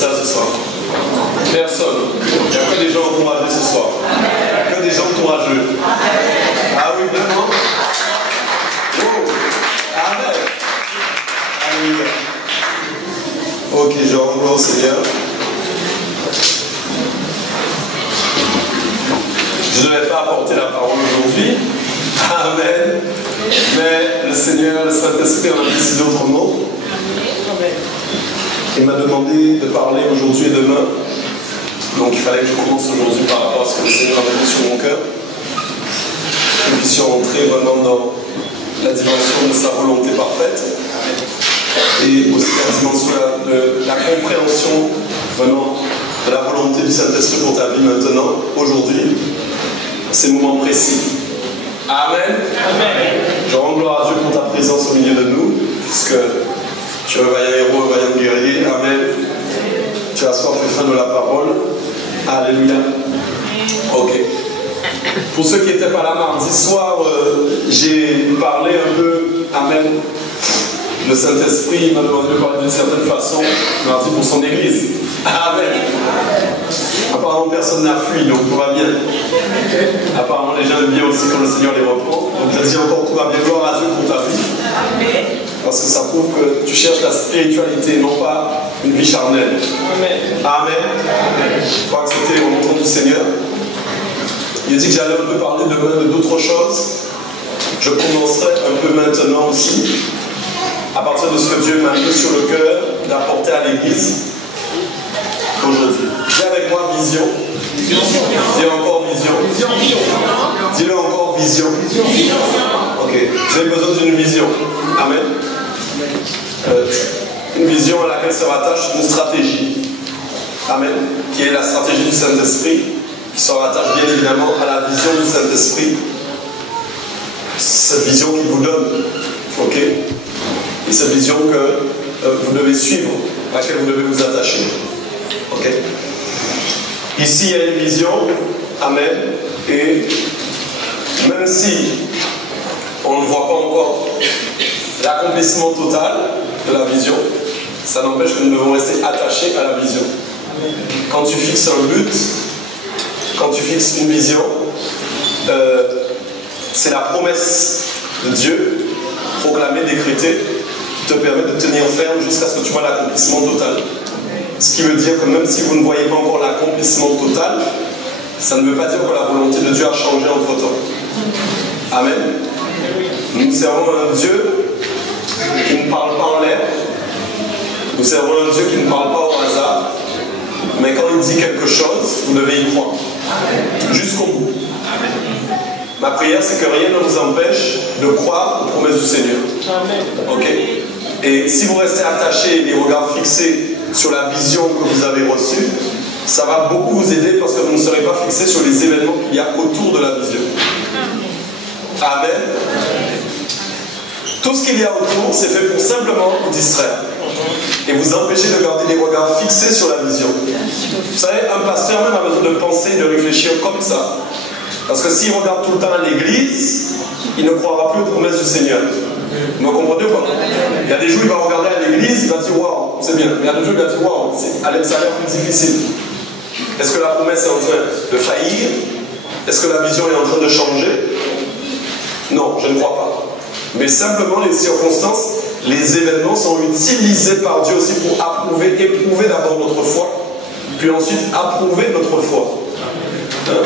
ça ce soir? Personne. Il n'y a que des gens encouragés ce soir. Il n'y a que des gens courageux. Ah oui, vraiment? Oh. Amen. Alléluia. Ok, je rends gloire au Seigneur. Je ne vais pas apporter la parole aujourd'hui. Amen. Mais le Seigneur, le Saint-Esprit en a décidé autrement. Il m'a demandé de parler aujourd'hui et demain. Donc il fallait que je commence aujourd'hui par rapport à ce que le Seigneur avait mis sur mon cœur. Que nous puissions entrer vraiment dans la dimension de sa volonté parfaite. Et aussi la dimension de la compréhension vraiment de la volonté du Saint-Esprit pour ta vie maintenant, aujourd'hui, ces moments précis. Amen. Amen. Je rends gloire à Dieu pour ta présence au milieu de nous, puisque tu es un vaillant héros, un vaillant guerrier. Amen. Tu as soif et faim de la parole. Alléluia. Ok. Pour ceux qui n'étaient pas là mardi soir, j'ai parlé un peu. Amen. Le Saint-Esprit m'a demandé de parler d'une certaine façon mardi pour son Église. Amen. Apparemment, personne n'a fui, donc tout va bien. Apparemment, les gens aiment bien aussi quand le Seigneur les reprend. Donc, je dis encore, tout va bien. Gloire à Dieu pour ta vie. Parce que ça prouve que tu cherches la spiritualité, non pas une vie charnelle. Amen. Je crois que c'était au nom du Seigneur. Il a dit que j'allais un peu parler demain de d'autres choses. Je commencerai un peu maintenant aussi, à partir de ce que Dieu m'a mis sur le cœur d'apporter à l'Église aujourd'hui. Dis avec moi vision. Dis encore vision. Dis-le encore vision. Ok. J'ai besoin d'une vision. Amen. Une vision à laquelle se rattache une stratégie. Amen. Qui est la stratégie du Saint-Esprit, qui se rattache bien évidemment à la vision du Saint-Esprit. Cette vision qu'il vous donne. Ok. Et cette vision que vous devez suivre, à laquelle vous devez vous attacher. Ok. Ici, il y a une vision. Amen. Et même si on ne voit pas encore l'accomplissement total de la vision, ça n'empêche que nous devons rester attachés à la vision. Quand tu fixes un but, quand tu fixes une vision, c'est la promesse de Dieu, proclamée, décrétée, qui te permet de tenir ferme jusqu'à ce que tu vois l'accomplissement total. Ce qui veut dire que même si vous ne voyez pas encore l'accomplissement total, ça ne veut pas dire que la volonté de Dieu a changé entre-temps. Amen. Nous servons un Dieu qui ne parle pas en l'air. Nous servons un Dieu qui ne parle pas au hasard. Mais quand il dit quelque chose, vous devez y croire. Jusqu'au bout. Ma prière, c'est que rien ne vous empêche de croire aux promesses du Seigneur. Ok. Et si vous restez attachés, les regards fixés sur la vision que vous avez reçue, ça va beaucoup vous aider parce que vous ne serez pas fixés sur les événements qu'il y a autour de la vision. Amen. Tout ce qu'il y a autour, c'est fait pour simplement vous distraire et vous empêcher de garder les regards fixés sur la vision. Vous savez, un pasteur même a besoin de penser, de réfléchir comme ça. Parce que s'il regarde tout le temps à l'église, il ne croira plus aux promesses du Seigneur. Vous me comprenez pas? Il y a des jours, il va regarder à l'église, il va dire waouh, c'est bien. Mais il y a des jours, il va dire waouh, ça a l'air plus difficile. Est-ce que la promesse est en train de faillir? Est-ce que la vision est en train de changer? Non, je ne crois pas. Mais simplement, les circonstances, les événements sont utilisés par Dieu aussi pour approuver, éprouver d'abord notre foi, puis ensuite approuver notre foi.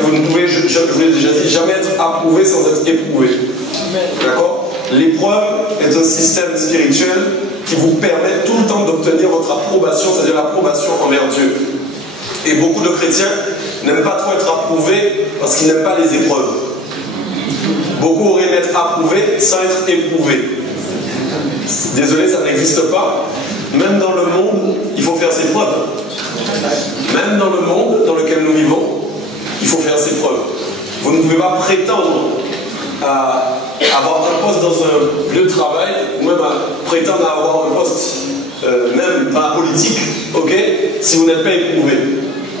Vous ne pouvez, je vous l'ai déjà dit, jamais être approuvé sans être éprouvé. D'accord? L'épreuve est un système spirituel qui vous permet tout le temps d'obtenir votre approbation, c'est-à-dire l'approbation envers Dieu. Et beaucoup de chrétiens n'aiment pas trop être approuvés parce qu'ils n'aiment pas les épreuves. Beaucoup auraient aimé être approuvés sans être éprouvés. Désolé, ça n'existe pas. Même dans le monde, il faut faire ses preuves. Même dans le monde dans lequel nous vivons, il faut faire ses preuves. Vous ne pouvez pas prétendre à avoir un poste dans un lieu de travail, ou même à prétendre à avoir un poste, même dans la politique, ok, si vous n'êtes pas éprouvé.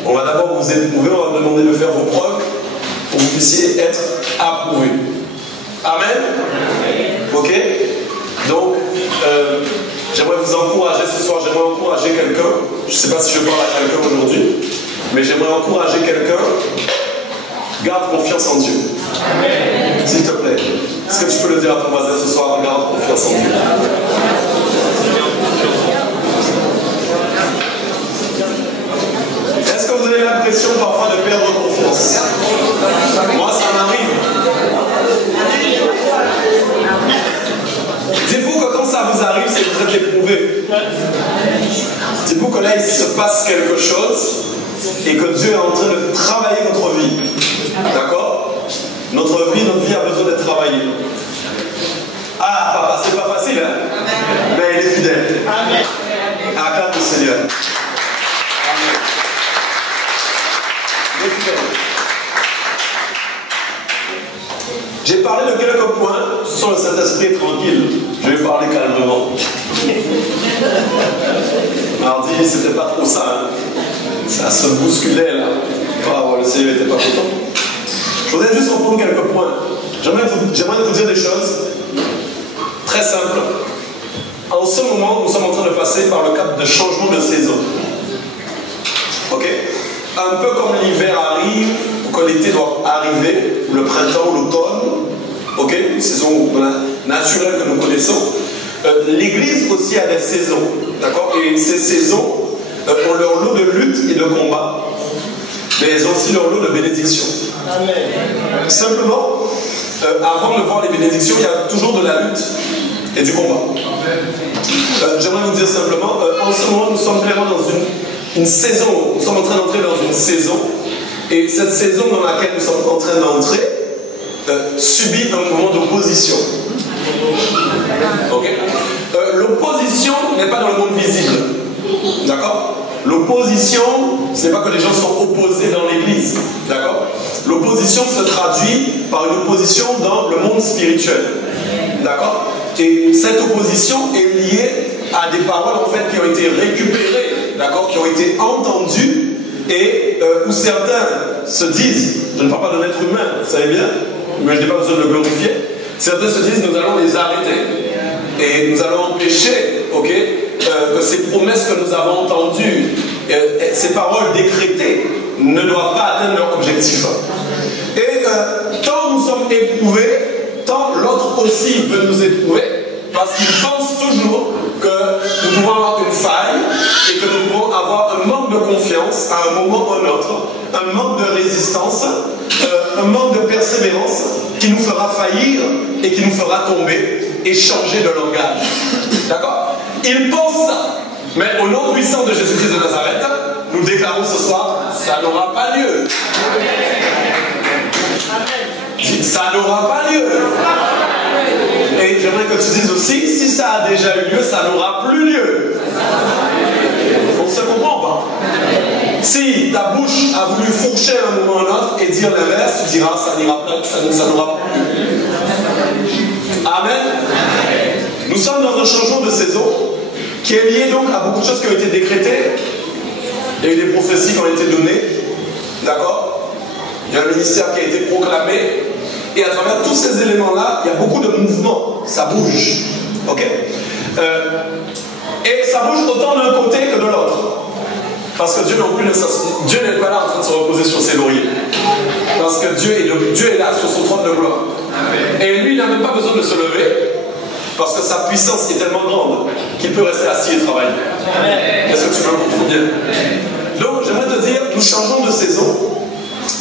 On va d'abord vous éprouver, on va vous demander de faire vos preuves pour que vous puissiez être approuvé. Amen. Ok. Donc, J'aimerais vous encourager ce soir, j'aimerais encourager quelqu'un. Je ne sais pas si je parle à quelqu'un aujourd'hui, mais j'aimerais encourager quelqu'un. Garde confiance en Dieu. S'il te plaît. Est-ce que tu peux le dire à ton voisin ce soir? Garde confiance en Dieu. Est-ce que vous avez l'impression parfois de perdre confiance? Moi, ça m'arrive. Dites-vous que quand ça vous arrive, c'est que vous êtes éprouvé. Dites-vous que là, il se passe quelque chose et que Dieu est en train de travailler votre vie. D'accord? Notre vie a besoin d'être travaillée. Ah, papa, c'est pas facile, hein? Mais il est fidèle. Acclame le Seigneur. Amen. Il est fidèle. J'ai parlé de quelques points. Ce sont le Saint-Esprit tranquille. Je vais parler calmement. Mardi, c'était pas trop ça, hein? Ça se bousculait là. Oh, le Seigneur n'était pas content. Je voudrais juste reprendre quelques points. J'aimerais vous dire des choses très simples. En ce moment, nous sommes en train de passer par le cadre de changement de saison. Ok? Un peu comme l'hiver arrive, ou que l'été doit arriver, ou le printemps, ou l'automne. Ok? Une saison naturelle que nous connaissons. L'Église aussi a des saisons. D'accord? Et ces saisons ont leur lot de lutte et de combat. Mais elles ont aussi leur lot de bénédictions. Amen. Simplement, avant de voir les bénédictions, il y a toujours de la lutte et du combat. J'aimerais vous dire simplement, en ce moment, nous sommes clairement dans une saison. Nous sommes en train d'entrer dans une saison. Et cette saison dans laquelle nous sommes en train d'entrer subit un mouvement d'opposition. Ok? L'opposition n'est pas dans le monde visible. D'accord? L'opposition, ce n'est pas que les gens sont opposés dans l'église. D'accord? L'opposition se traduit par une opposition dans le monde spirituel. D'accord? Et cette opposition est liée à des paroles en fait qui ont été récupérées, d'accord? Qui ont été entendues et où certains se disent, je ne parle pas d'un être humain, vous savez bien, mais je n'ai pas besoin de le glorifier. Certains se disent, nous allons les arrêter. Et nous allons empêcher, ok, que ces promesses que nous avons entendues, ces paroles décrétées, ne doivent pas atteindre leur objectif. Et tant nous sommes éprouvés, tant l'autre aussi veut nous éprouver, parce qu'il pense toujours que nous pouvons avoir une faille et que nous pouvons avoir un manque de confiance à un moment ou à un autre, un manque de résistance, un manque de persévérance qui nous fera faillir et qui nous fera tomber et changer de langage. D'accord? Il pense ça. Mais au nom puissant de Jésus-Christ de Nazareth, nous déclarons ce soir, ça n'aura pas lieu. Ça n'aura pas lieu. Et j'aimerais que tu dises aussi, si ça a déjà eu lieu, ça n'aura plus lieu. On ne se comprend pas. Si ta bouche a voulu fourcher un moment ou un autre et dire l'inverse, tu diras, ça n'ira pas, ça n'aura plus lieu. Amen. Nous sommes dans un changement de saison qui est lié donc à beaucoup de choses qui ont été décrétées. Il y a eu des prophéties qui ont été données. D'accord? Il y a un ministère qui a été proclamé. Et à travers tous ces éléments-là, il y a beaucoup de mouvements. Ça bouge. Ok? Et ça bouge autant d'un côté que de l'autre. Parce que Dieu non plus, Dieu n'est pas là en train de se reposer sur ses lauriers. Parce que Dieu est là sur son trône de gloire. Et lui, il n'a même pas besoin de se lever. Parce que sa puissance est tellement grande qu'il peut rester assis et travailler. Est-ce que tu me comprends bien? Donc, j'aimerais te dire, nous changeons de saison.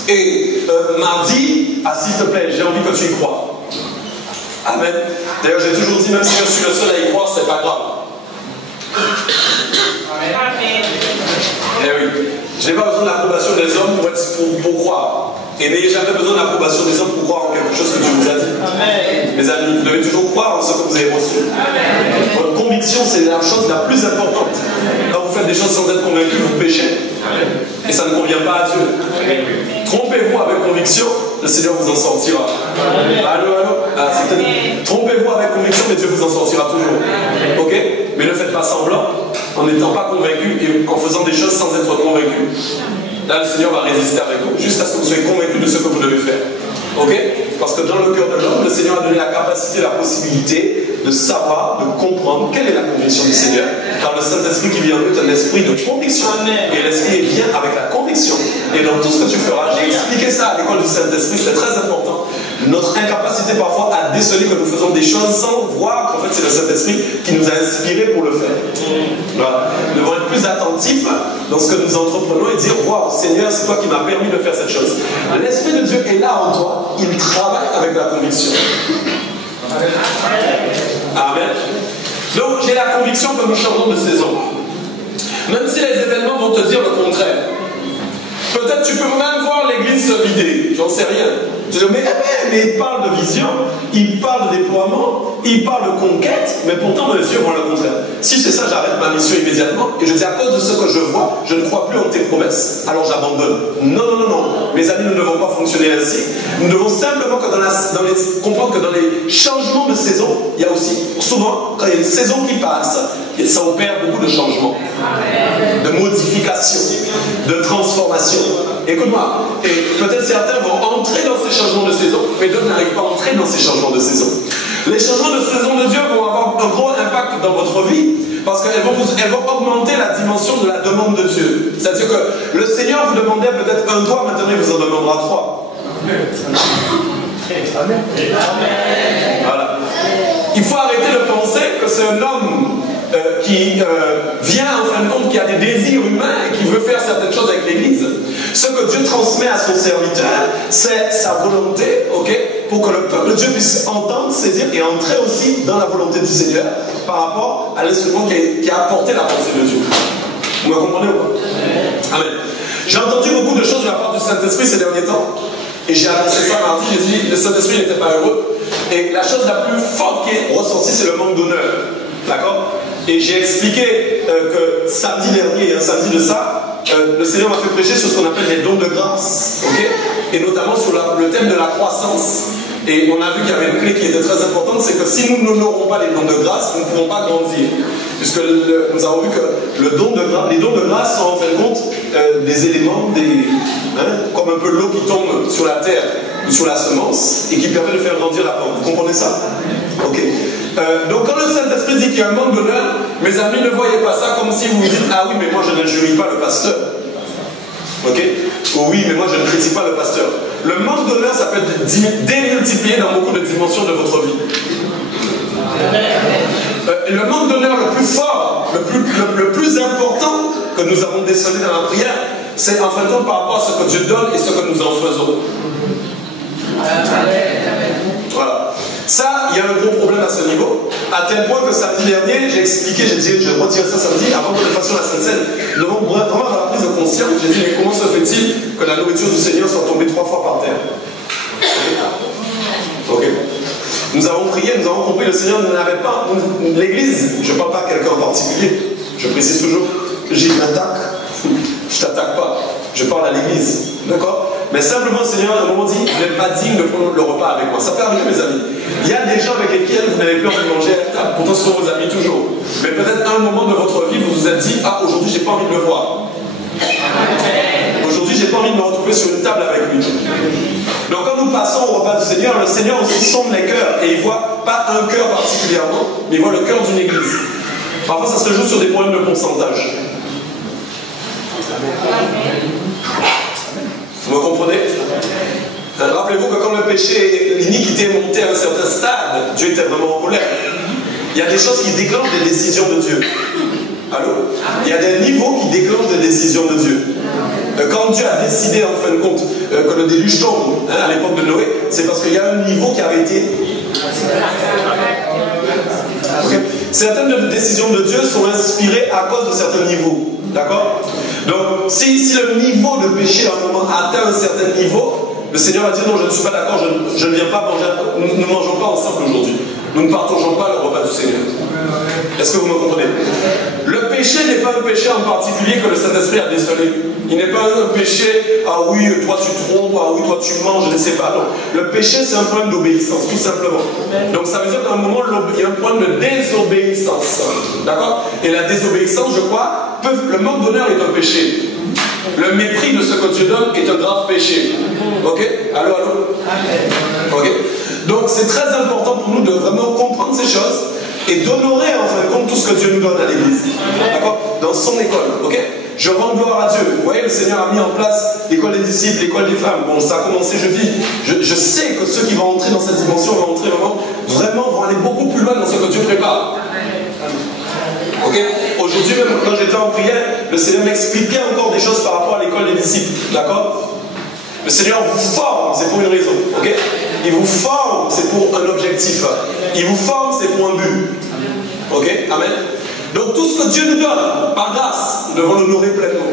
Et mardi, s'il te plaît, j'ai envie que tu y crois. Amen. D'ailleurs, j'ai toujours dit, même si je suis le seul à y croire, c'est pas grave. Amen. Eh oui. Je n'ai pas besoin de l'approbation des hommes pour croire. Et n'ayez jamais besoin de l'approbation des hommes pour croire en quelque chose que Dieu vous a dit. Amen. Mes amis, vous devez toujours croire en ce que vous avez reçu. Amen. Votre conviction, c'est la chose la plus importante. Quand vous faites des choses sans être convaincu, vous péchez. Amen. Et ça ne convient pas à Dieu. Amen. Trompez-vous avec conviction, le Seigneur vous en sortira. Amen. Allô, allô. Trompez-vous avec conviction, mais Dieu vous en sortira toujours. Amen. Ok? Mais ne faites pas semblant en n'étant pas convaincu et en faisant des choses sans être convaincu. Là, le Seigneur va résister avec vous, jusqu'à ce que vous soyez convaincus de ce que vous devez faire. Ok? Parce que dans le cœur de l'homme, le Seigneur a donné la capacité, la possibilité de savoir, de comprendre quelle est la conviction du Seigneur. Car le Saint-Esprit qui vient en nous est un esprit de conviction. Et l'esprit vient avec la conviction. Et dans tout ce que tu feras, j'ai expliqué ça à l'école du Saint-Esprit, c'est très important. Notre incapacité parfois à déceler que nous faisons des choses sans voir qu'en fait c'est le Saint-Esprit qui nous a inspirés pour le faire. Voilà. Nous devons être plus attentifs dans ce que nous entreprenons et dire waouh, Seigneur, c'est toi qui m'as permis de faire cette chose. L'Esprit de Dieu est là en toi, il travaille avec la conviction. Amen. Donc j'ai la conviction que nous changeons de saison. Même si les événements vont te dire le contraire. Peut-être tu peux même voir l'église se vider, j'en sais rien. Tu dis, mais il parle de vision, il parle de déploiement, il parle de conquête, mais pourtant mes yeux voient le contraire. Si c'est ça, j'arrête ma mission immédiatement et je dis à cause de ce que je vois, je ne crois plus en tes promesses, alors j'abandonne. Non, non, non, non. Mes amis, nous ne devons pas fonctionner ainsi. Nous devons simplement que comprendre que dans les changements de saison, il y a aussi, souvent, quand il y a une saison qui passe, ça opère beaucoup de changements, de modifications, de transformations. Écoute-moi, et peut-être certains vont entrer dans ces changements de saison, mais d'autres n'arrivent pas à entrer dans ces changements de saison. Les changements de saison de Dieu vont avoir un gros impact dans votre vie, parce qu'elles vont augmenter la dimension de la demande de Dieu. C'est-à-dire que le Seigneur vous demandait peut-être un doigt, maintenant il vous en demandera 3. Amen. Voilà. Il faut arrêter de penser que c'est un homme qui vient en fin de compte, qui a des désirs humains et qui veut faire certaines choses avec l'Église. Ce que Dieu transmet à son serviteur, c'est sa volonté, pour que le peuple de Dieu puisse entendre, saisir et entrer aussi dans la volonté du Seigneur par rapport à l'instrument qui a apporté la pensée de Dieu. Vous me comprenez ou pas? Amen. J'ai entendu beaucoup de choses de la part du Saint-Esprit ces derniers temps. Et j'ai annoncé ça mardi, j'ai dit le Saint-Esprit n'était pas heureux. Et la chose la plus forte qui est ressortie, c'est le manque d'honneur. D'accord? Et j'ai expliqué que samedi dernier, un samedi de ça, le Seigneur m'a fait prêcher sur ce qu'on appelle les dons de grâce. Et notamment sur le thème de la croissance. Et on a vu qu'il y avait une clé qui était très importante, c'est que si nous n'honorons pas les dons de grâce, nous ne pourrons pas grandir. Puisque nous avons vu que les dons de grâce sont en fin de compte des éléments, comme un peu l'eau qui tombe sur la terre ou sur la semence et qui permet de faire grandir la plante. Vous comprenez ça? Ok. Donc quand le Saint-Esprit dit qu'il y a un manque d'honneur, mes amis, ne voyez pas ça comme si vous vous dites ah oui, mais moi je ne jurie pas le pasteur. Ok? Ou oui, mais moi je ne critique pas le pasteur. Le manque d'honneur, ça peut être démultiplié dans beaucoup de dimensions de votre vie. Le manque d'honneur le plus fort, le plus important que nous avons décelé dans la prière, c'est en fin de compte par rapport à ce que Dieu donne et ce que nous en faisons. Voilà. Ça, il y a un gros problème à ce niveau, à tel point que samedi dernier, j'ai expliqué, j'ai dit, je retire ça samedi, avant que nous fassions la Sainte Seine, nous devons vraiment avoir la prise de conscience. J'ai dit, mais comment se fait-il que la nourriture du Seigneur soit tombée 3 fois par terre? Ok. Nous avons prié, nous avons compris, le Seigneur n'avait pas, l'Église, je ne parle pas à quelqu'un en particulier, je précise toujours, j'ai une attaque, je ne t'attaque pas, je parle à l'Église, d'accord? Mais simplement, le Seigneur, à un moment dit, vous n'êtes pas digne de prendre le repas avec moi. Ça peut arriver, mes amis. Il y a des gens avec lesquels vous n'avez plus envie de manger à la table. Pourtant, ce sont vos amis toujours. Mais peut-être à un moment de votre vie, vous vous êtes dit, ah, aujourd'hui, j'ai pas envie de le voir. Aujourd'hui, j'ai pas envie de me retrouver sur une table avec lui. Donc, quand nous passons au repas du Seigneur, le Seigneur aussi sonde les cœurs. Et il voit pas un cœur particulièrement, mais il voit le cœur d'une église. Parfois, ça se joue sur des problèmes de pourcentage. Vous me comprenez? Rappelez-vous que quand le péché, l'iniquité est montée à un certain stade, Dieu était vraiment en colère. Il y a des choses qui déclenchent des décisions de Dieu. Allô? Il y a des niveaux qui déclenchent des décisions de Dieu. Quand Dieu a décidé en fin de compte que le déluge tombe à l'époque de Noé, c'est parce qu'il y a un niveau qui avait été... Okay. Certaines décisions de Dieu sont inspirées à cause de certains niveaux. D'accord? Donc, si le niveau de péché à un moment atteint un certain niveau, le Seigneur va dire non, je ne suis pas d'accord, je ne viens pas manger, nous ne mangeons pas ensemble aujourd'hui. Nous ne partageons pas le repas du Seigneur. Est-ce que vous me comprenez? Le péché n'est pas un péché en particulier que le Saint-Esprit a décelé. Il n'est pas un péché, ah oui, toi tu trompes, ah oui, toi tu manges, je ne sais pas. Non. Le péché, c'est un problème d'obéissance, tout simplement. Donc ça veut dire qu'à un moment, il y a un problème de désobéissance. D'accord? Et la désobéissance, je crois, le manque d'honneur est un péché. Le mépris de ce que Dieu donne est un grave péché. Ok? Allô? Ok? Donc c'est très important pour nous de vraiment comprendre toutes ces choses et d'honorer en fin de compte tout ce que Dieu nous donne à l'église. D'accord? Dans son école. Ok? Je rends gloire à Dieu. Vous voyez, le Seigneur a mis en place l'école des disciples, l'école des femmes. Bon, ça a commencé jeudi. Je sais que ceux qui vont entrer dans cette dimension vont entrer vraiment vont aller beaucoup plus loin dans ce que Dieu prépare. Ok? Aujourd'hui, même quand j'étais en prière, le Seigneur m'expliquait encore des choses par rapport à l'école des disciples. D'accord? Le Seigneur vous forme, c'est pour une raison. Ok? Il vous forme, c'est pour un objectif. Il vous forme, c'est pour un but. Ok? Amen. Donc tout ce que Dieu nous donne, par grâce, nous devons l'honorer pleinement.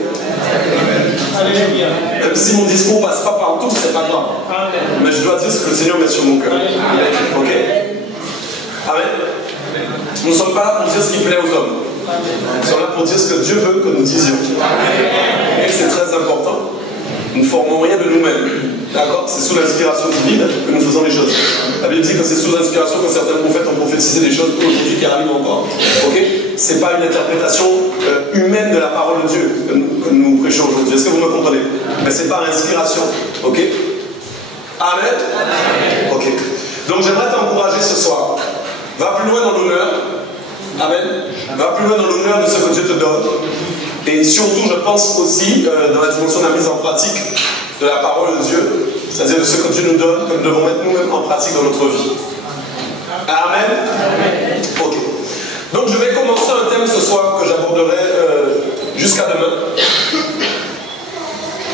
Même si mon discours ne passe pas partout, c'est pas grave. Mais je dois dire ce que le Seigneur met sur mon cœur. Ok? Amen. Nous ne sommes pas là pour dire ce qui plaît aux hommes. Nous sommes là pour dire ce que Dieu veut que nous disions. Et c'est très important. Nous ne formons rien de nous-mêmes. D'accord? C'est sous l'inspiration divine que nous faisons les choses. La Bible dit que c'est sous l'inspiration que certains prophètes ont prophétisé des choses aujourd'hui qui arrivent encore. Ok? Ce n'est pas une interprétation humaine de la parole de Dieu que nous prêchons aujourd'hui. Est-ce que vous me comprenez? Mais c'est par inspiration. Ok? Amen? Ok. Donc j'aimerais t'encourager ce soir. Va plus loin dans l'honneur. Amen. Va plus loin dans l'honneur de ce que Dieu te donne. Et surtout, je pense aussi dans la dimension de la mise en pratique de la parole de Dieu, c'est-à-dire de ce que Dieu nous donne, que nous devons mettre nous-mêmes en pratique dans notre vie. Amen. Ok. Donc je vais commencer un thème ce soir que j'aborderai jusqu'à demain.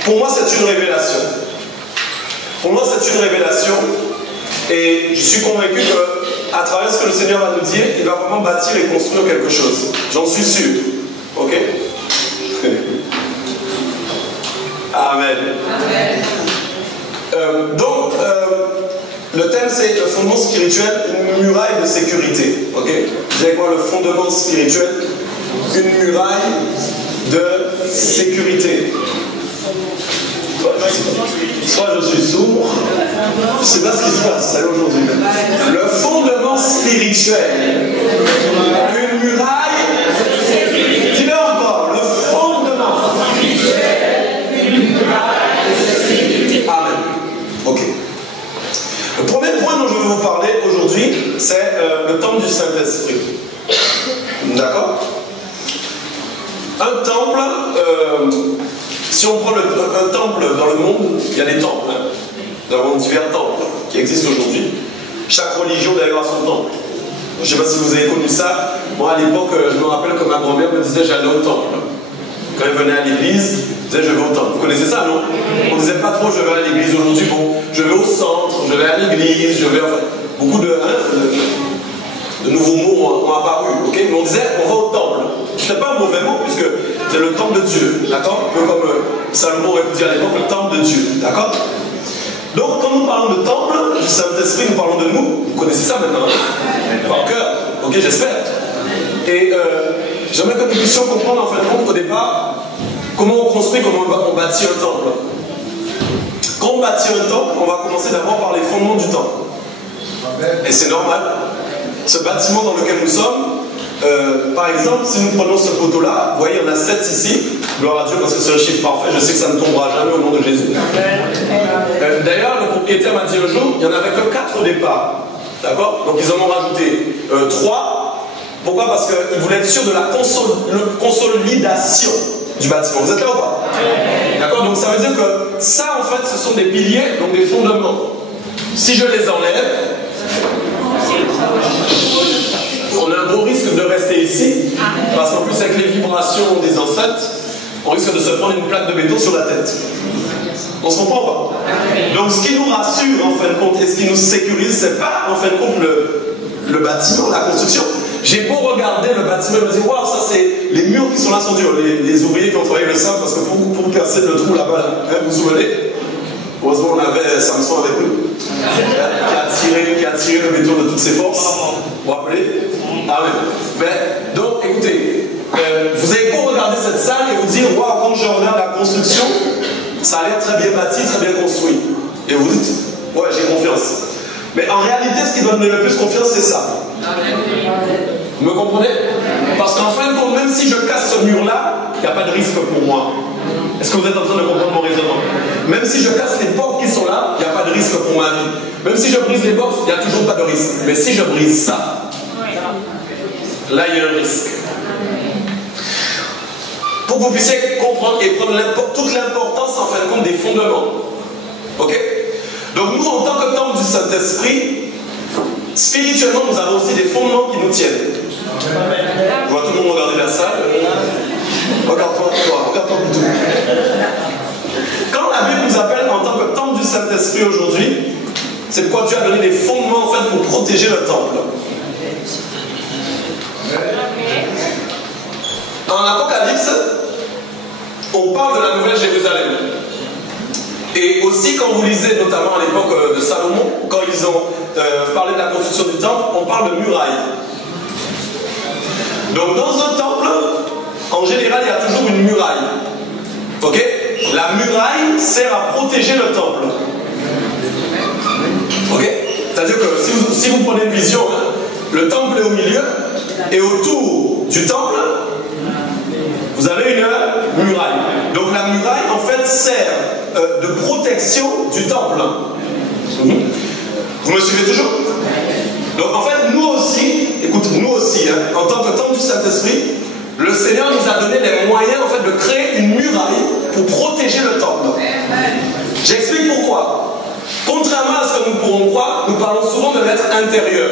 Pour moi, c'est une révélation. Pour moi, c'est une révélation. Et je suis convaincu qu'à travers ce que le Seigneur va nous dire, il va vraiment bâtir et construire quelque chose. J'en suis sûr. Ok? Amen. Donc, le thème c'est le fondement spirituel, une muraille de sécurité. Ok? Vous avez quoi le fondement spirituel? Une muraille de sécurité. Soit je suis sourd, je ne sais pas ce qui se passe aujourd'hui. Le fondement spirituel, une muraille, dis-le encore, le fondement spirituel, une muraille de sécurité. Amen. Ok. Le premier point dont je vais vous parler aujourd'hui, c'est le temple du Saint-Esprit. D'accord? Un temple, si on prend un temple dans le monde, il y a des temples. Hein. Nous avons divers temples qui existent aujourd'hui. Chaque religion d'ailleurs a son temple. Je ne sais pas si vous avez connu ça. Moi à l'époque, je me rappelle que ma grand-mère me disait j'allais au temple. Quand elle venait à l'église, elle disait je vais au temple. Vous connaissez ça, non? On ne disait pas trop je vais à l'église aujourd'hui. Bon, je vais au centre, je vais à l'église, je vais... Enfin, beaucoup de nouveaux mots ont apparu. Okay? Mais on disait on va au temple. Ce n'est pas un mauvais mot puisque c'est le temple de Dieu. D'accord? Un peu comme Salomon aurait pu dire à l'époque le temple de Dieu. D'accord? Donc quand nous parlons de temple, du Saint-Esprit, nous parlons de nous. Vous connaissez ça maintenant, hein? Par cœur. Ok, j'espère. Et j'aimerais que nous puissions comprendre en fin de compte au départ comment on construit, comment on bâtit un temple. Quand on bâtit un temple, on va commencer d'abord par les fondements du temple. Et c'est normal. Ce bâtiment dans lequel nous sommes, par exemple, si nous prenons ce poteau-là, vous voyez, il y en a 7 ici. Gloire à Dieu parce que c'est un chiffre parfait. Je sais que ça ne tombera jamais au nom de Jésus. D'ailleurs, le propriétaire m'a dit un jour, il n'y en avait que 4 au départ. D'accord? Donc ils en ont rajouté 3. Pourquoi? Parce qu'ils voulaient être sûrs de la consolidation du bâtiment. Vous êtes là ou pas? D'accord? Donc ça veut dire que ça, en fait, ce sont des piliers, donc des fondements. Si je les enlève, on a un gros risque de rester ici, parce qu'en plus avec les vibrations des enceintes, on risque de se prendre une plaque de béton sur la tête. On se comprend pas? Donc ce qui nous rassure en fin de compte et ce qui nous sécurise, c'est pas en fin de compte le bâtiment, la construction. J'ai beau regarder le bâtiment et me dire, waouh, ça c'est les murs qui sont là sont durs. Les ouvriers qui ont travaillé le savent parce que pour percer le trou là-bas, hein, vous vous souvenez? Heureusement on avait Samson avec nous, qui a tiré le béton de toutes ses forces. Vous vous rappelez? Amen. Mais, donc, écoutez, vous avez beau regarder cette salle et vous dire, waouh, quand je regarde la construction, ça a l'air très bien bâti, très bien construit. Et vous dites, ouais, j'ai confiance. Mais en réalité, ce qui donne le plus confiance, c'est ça. Vous me comprenez? Parce qu'en fin de compte, même si je casse ce mur-là, il n'y a pas de risque pour moi. Est-ce que vous êtes en train de comprendre mon raisonnement? Même si je casse les portes qui sont là, il n'y a pas de risque pour ma vie. Même si je brise les portes, il n'y a toujours pas de risque. Mais si je brise ça, là il y a un risque. Pour que vous puissiez comprendre et prendre toute l'importance en fin de compte des fondements. Ok? Donc nous, en tant que temple du Saint-Esprit, spirituellement, nous avons aussi des fondements qui nous tiennent. Je vois tout le monde regarder la salle. Regarde-toi, regarde-toi du tout. Quand la Bible nous appelle en tant que temple du Saint-Esprit aujourd'hui, c'est pourquoi Dieu a donné des fondements en fait pour protéger le temple. En Apocalypse, on parle de la Nouvelle Jérusalem. Et aussi, quand vous lisez, notamment à l'époque de Salomon, quand ils ont parlé de la construction du temple, on parle de murailles. Donc, dans un temple, en général, il y a toujours une muraille. Ok? La muraille sert à protéger le temple. Ok? C'est-à-dire que si vous prenez une vision, hein, le temple est au milieu, et autour du temple, vous avez une muraille. Donc la muraille, en fait, sert de protection du temple. Vous me suivez toujours? Donc en fait, nous aussi, écoute, nous aussi, hein, en tant que temple du Saint-Esprit, le Seigneur nous a donné les moyens, en fait, de créer une muraille pour protéger le temple. J'explique pourquoi. Contrairement à ce que nous pourrons croire, nous parlons souvent de l'être intérieur.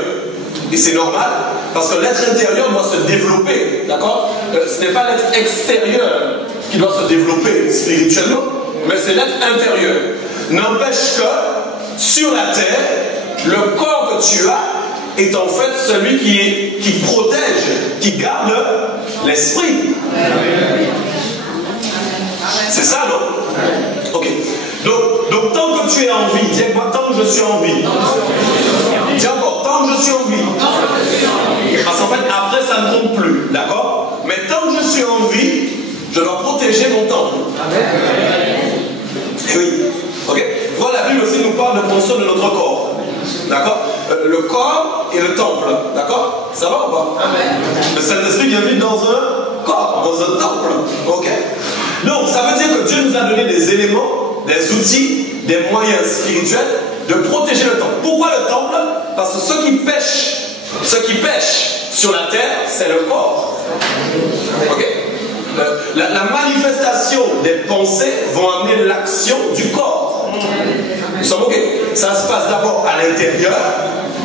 Et c'est normal, parce que l'être intérieur doit se développer, d'accord? Ce n'est pas l'être extérieur qui doit se développer spirituellement, mais c'est l'être intérieur. N'empêche que, sur la terre, le corps que tu as est en fait celui qui protège, qui garde l'esprit. C'est ça, non? Ok. Donc, tant que tu es en vie, dis-moi, tant que je suis en vie. Dis encore, tant que je suis en vie. Parce qu'en fait, après, ça ne compte plus, d'accord? Mais tant que je suis en vie, je dois protéger mon temple. Et oui, ok? Voilà, la Bible aussi nous parle de prendre soin de notre corps. D'accord? Le corps et le temple. D'accord? Ça va ou pas? Le Saint-Esprit vient vivre dans un corps, dans un temple. Ok? Donc, ça veut dire que Dieu nous a donné des éléments, des outils, des moyens spirituels de protéger le temple. Pourquoi le temple? Parce que ceux qui pêchent sur la terre, c'est le corps. Ok? La manifestation des pensées vont amener l'action du corps. Nous sommes ok? Ça se passe d'abord à l'intérieur,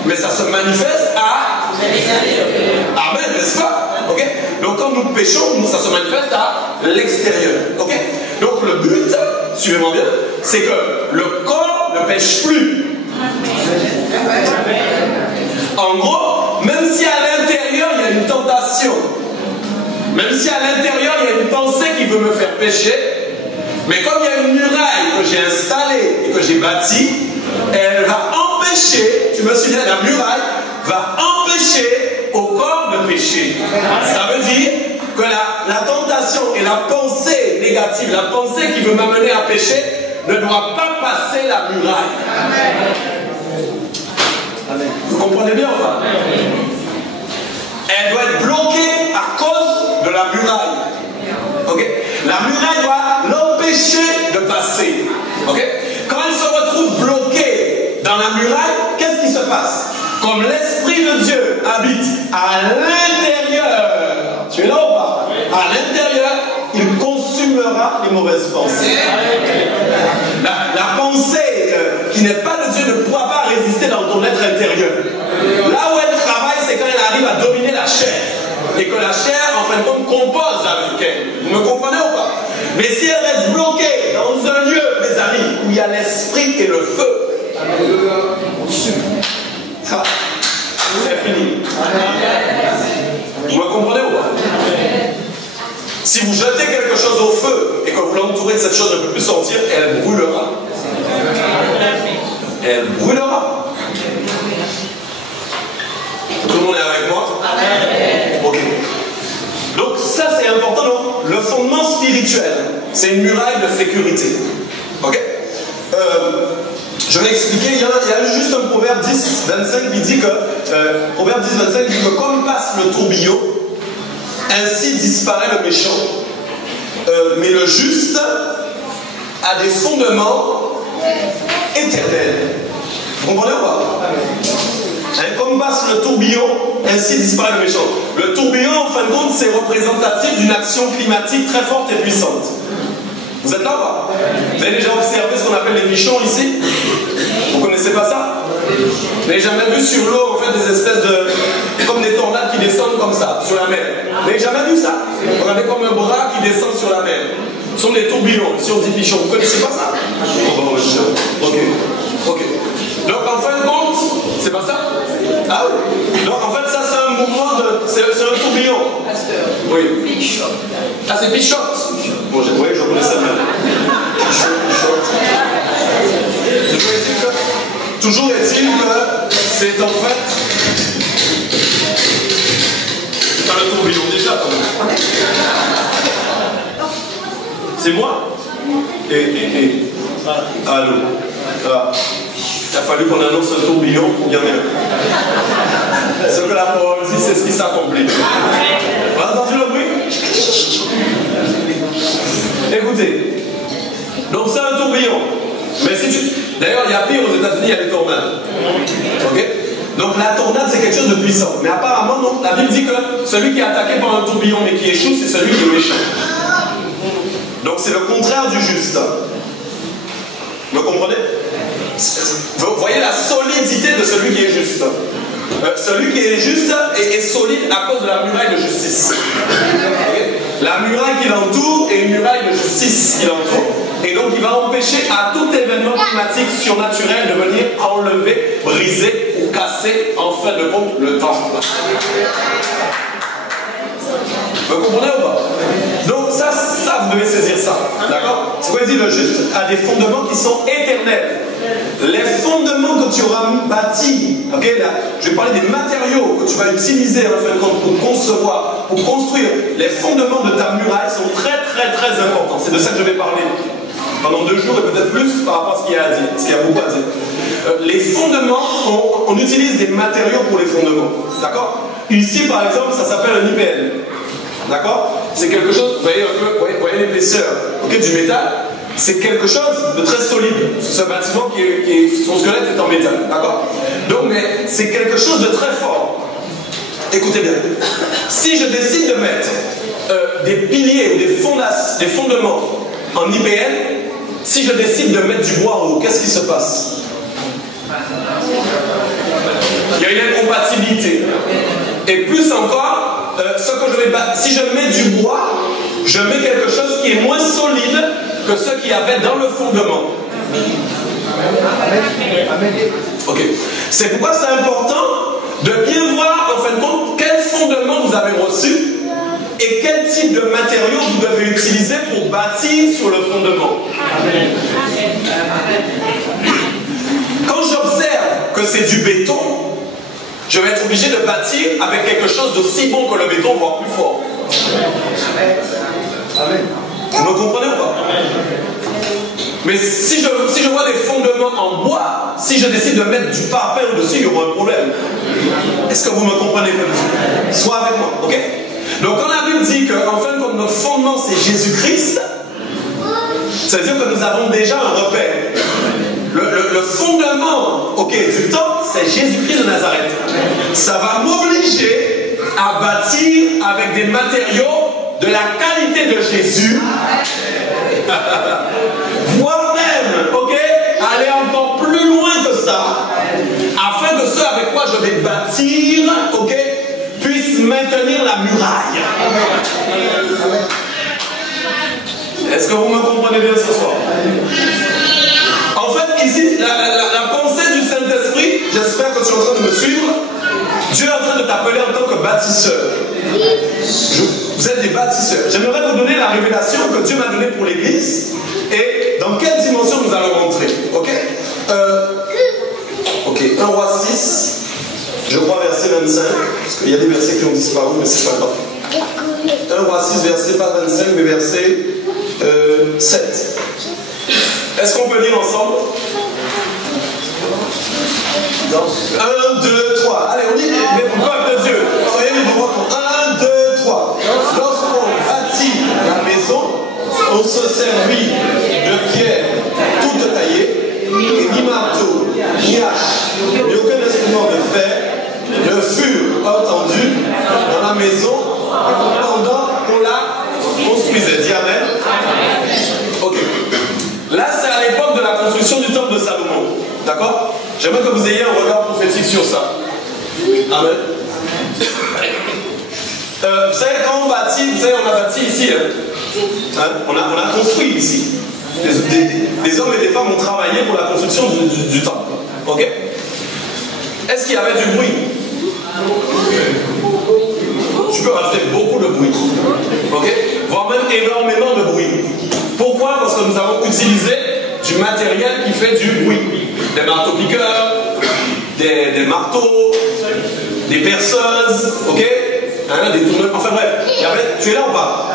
mais ça se manifeste à l'extérieur. Amen, n'est-ce pas? Ok? Donc quand nous péchons, ça se manifeste à l'extérieur. Ok? Donc le but, suivez-moi bien, c'est que le corps ne pêche plus. En gros, même si à l'intérieur il y a une tentation, même si à l'intérieur il y a une pensée qui veut me faire pécher, mais comme il y a une muraille que j'ai installée et que j'ai bâtie, elle va empêcher, tu me souviens, la muraille va empêcher au corps de pécher. Ça veut dire que la tentation et la pensée négative, la pensée qui veut m'amener à pécher, ne doit pas passer la muraille. Amen. Vous comprenez bien ou pas? Elle doit être bloquée à cause de la muraille. Ok? La muraille doit l'empêcher de passer. Ok? Quand elle se retrouve bloquée dans la muraille, qu'est-ce qui se passe? Comme l'Esprit de Dieu habite à l'intérieur, tu es là ou pas? À l'intérieur, il consumera les mauvaises pensées. La pensée qui n'est pas de Dieu ne pourra pas résister dans ton être intérieur. Là où elle travaille, c'est quand elle arrive à dominer la chair. Et que la chair, en fin de compte, compose avec elle. Vous me comprenez ou pas? Mais si elle reste bloquée dans un lieu, mes amis, où il y a l'esprit et le feu, ça, c'est fini. Vous me comprenez ou pas? Si vous jetez quelque chose au feu et que vous l'entourez de cette chose ne peut plus sortir, elle brûlera. Elle brûlera. Tout le monde est avec moi? Ok. Donc ça c'est important, non? Le fondement spirituel, c'est une muraille de sécurité. Ok? Je vais expliquer, il y a juste un proverbe 10, 25 qui dit que, proverbe 10, 25 dit que comme passe le tourbillon, ainsi disparaît le méchant. Mais le juste a des fondements éternels. Vous comprenez ou pas? Comme passe le tourbillon, ainsi disparaît le méchant. Le tourbillon, en fin de compte, c'est représentatif d'une action climatique très forte et puissante. Vous êtes là ou pas? Vous avez déjà observé ce qu'on appelle les bichons ici? Vous connaissez pas ça? Vous n'avez jamais vu sur l'eau, en fait, des espèces de... comme des tornades qui descendent comme ça, sur la mer? Vous n'avez jamais vu ça? Regardez comme un bras qui descend sur la mer. Ce sont des tourbillons, ici on dit bichons. Vous connaissez pas ça? Ok. Ok. Donc en fin de compte, c'est pas ça? Ah oui. Donc en fait ça c'est un mouvement de... c'est un tourbillon. Oui. Ah c'est pichotte. Bon, oui, je connais ça bien. Pichotte. Toujours est-il que c'est en fait... c'est pas le tourbillon déjà quand même. C'est moi? Allô? Ah. Il a fallu qu'on annonce un tourbillon pour bien mieux. Ce que la parole dit, c'est ce qui s'accomplit. Vous avez entendu le bruit? Écoutez. Donc c'est un tourbillon. Mais si tu... D'ailleurs, il y a pire aux États-Unis, il y a des tornades. Ok? Donc la tornade, c'est quelque chose de puissant. Mais apparemment, non. La Bible dit que celui qui est attaqué par un tourbillon mais qui échoue, c'est celui qui est méchant. Donc c'est le contraire du juste. Vous comprenez? Vous voyez la solidité de celui qui est juste. Celui qui est juste est solide à cause de la muraille de justice. Okay? La muraille qui l'entoure est une muraille de justice qui l'entoure. Et donc il va empêcher à tout événement climatique surnaturel de venir enlever, briser ou casser en fin de compte le temple. Vous comprenez ou pas? Donc ça, vous devez saisir ça. D'accord? C'est quoi il dit le juste? A des fondements qui sont éternels. Les fondements que tu auras bâtis, okay, là, je vais parler des matériaux que tu vas utiliser en fin de compte pour concevoir, pour construire. Les fondements de ta muraille sont très très très importants. C'est de ça que je vais parler pendant 2 jours et peut-être plus par rapport à ce qu'il y a à dire, ce qu'il y a beaucoup à dire. Les fondements, on utilise des matériaux pour les fondements. D'accord? Ici par exemple, ça s'appelle un IPN. D'accord? C'est quelque chose, vous voyez un peu, vous voyez l'épaisseur, okay, du métal. C'est quelque chose de très solide. C'est un bâtiment son squelette est en métal. D'accord? Donc, mais c'est quelque chose de très fort. Écoutez bien. Si je décide de mettre des piliers ou des fondements en IPN, si je décide de mettre du bois en haut, qu'est-ce qui se passe? Il y a une incompatibilité. Et plus encore, si je mets du bois, je mets quelque chose qui est moins solide que ce qu'il y avait dans le fondement. Ok. C'est pourquoi c'est important de bien voir en fin de compte quel fondement vous avez reçu et quel type de matériaux vous devez utiliser pour bâtir sur le fondement. Quand j'observe que c'est du béton, je vais être obligé de bâtir avec quelque chose d'aussi bon que le béton, voire plus fort. Vous me comprenez ou pas? Mais si je vois des fondements en bois, si je décide de mettre du parpaing au-dessus, il y aura un problème. Est-ce que vous me comprenez? Sois avec moi, ok? Donc quand la Bible dit qu'en fin de compte, notre fondement c'est Jésus-Christ, ça veut dire que nous avons déjà un repère. Le fondement, ok, du temple, c'est Jésus-Christ de Nazareth. Ça va m'obliger à bâtir avec des matériaux de la qualité de Jésus, voire même, ok, aller encore plus loin que ça, afin que ceux avec quoi je vais bâtir, ok, puissent maintenir la muraille. Est-ce que vous me comprenez bien ce soir? En fait, ici, la pensée du Saint-Esprit, j'espère que tu es en train de me suivre. Dieu est en train de t'appeler en tant que bâtisseur. Vous êtes des bâtisseurs. J'aimerais vous donner la révélation que Dieu m'a donnée pour l'Église et dans quelle dimension nous allons rentrer. Ok? Ok, 1 Roi 6, je crois verset 25, parce qu'il y a des versets qui ont disparu, mais c'est pas grave. 1 Roi 6, verset pas 25, mais verset 7. Est-ce qu'on peut lire ensemble? 1, 2, 3. Allez, on dit, mais peuple de Dieu, soyez libres. 1, 2, 3. Lorsqu'on bâtit la maison, on se servit de pierres toutes taillées, et ni marteau, ni hache, ni aucun instrument de fer, J'aimerais que vous ayez un regard prophétique sur ça. Amen. Vous savez, quand on bâtit, vous savez, on a bâti ici, on a construit ici. Des hommes et des femmes ont travaillé pour la construction du temple. Ok? Est-ce qu'il y avait du bruit? Tu peux rajouter beaucoup de bruit. Ok? Voire même énormément de bruit. Pourquoi? Parce que nous avons utilisé du matériel qui fait du bruit. Des marteaux-piqueurs, des marteaux, des perceuses, ok? Des tournevis, enfin bref. Tu es là ou pas?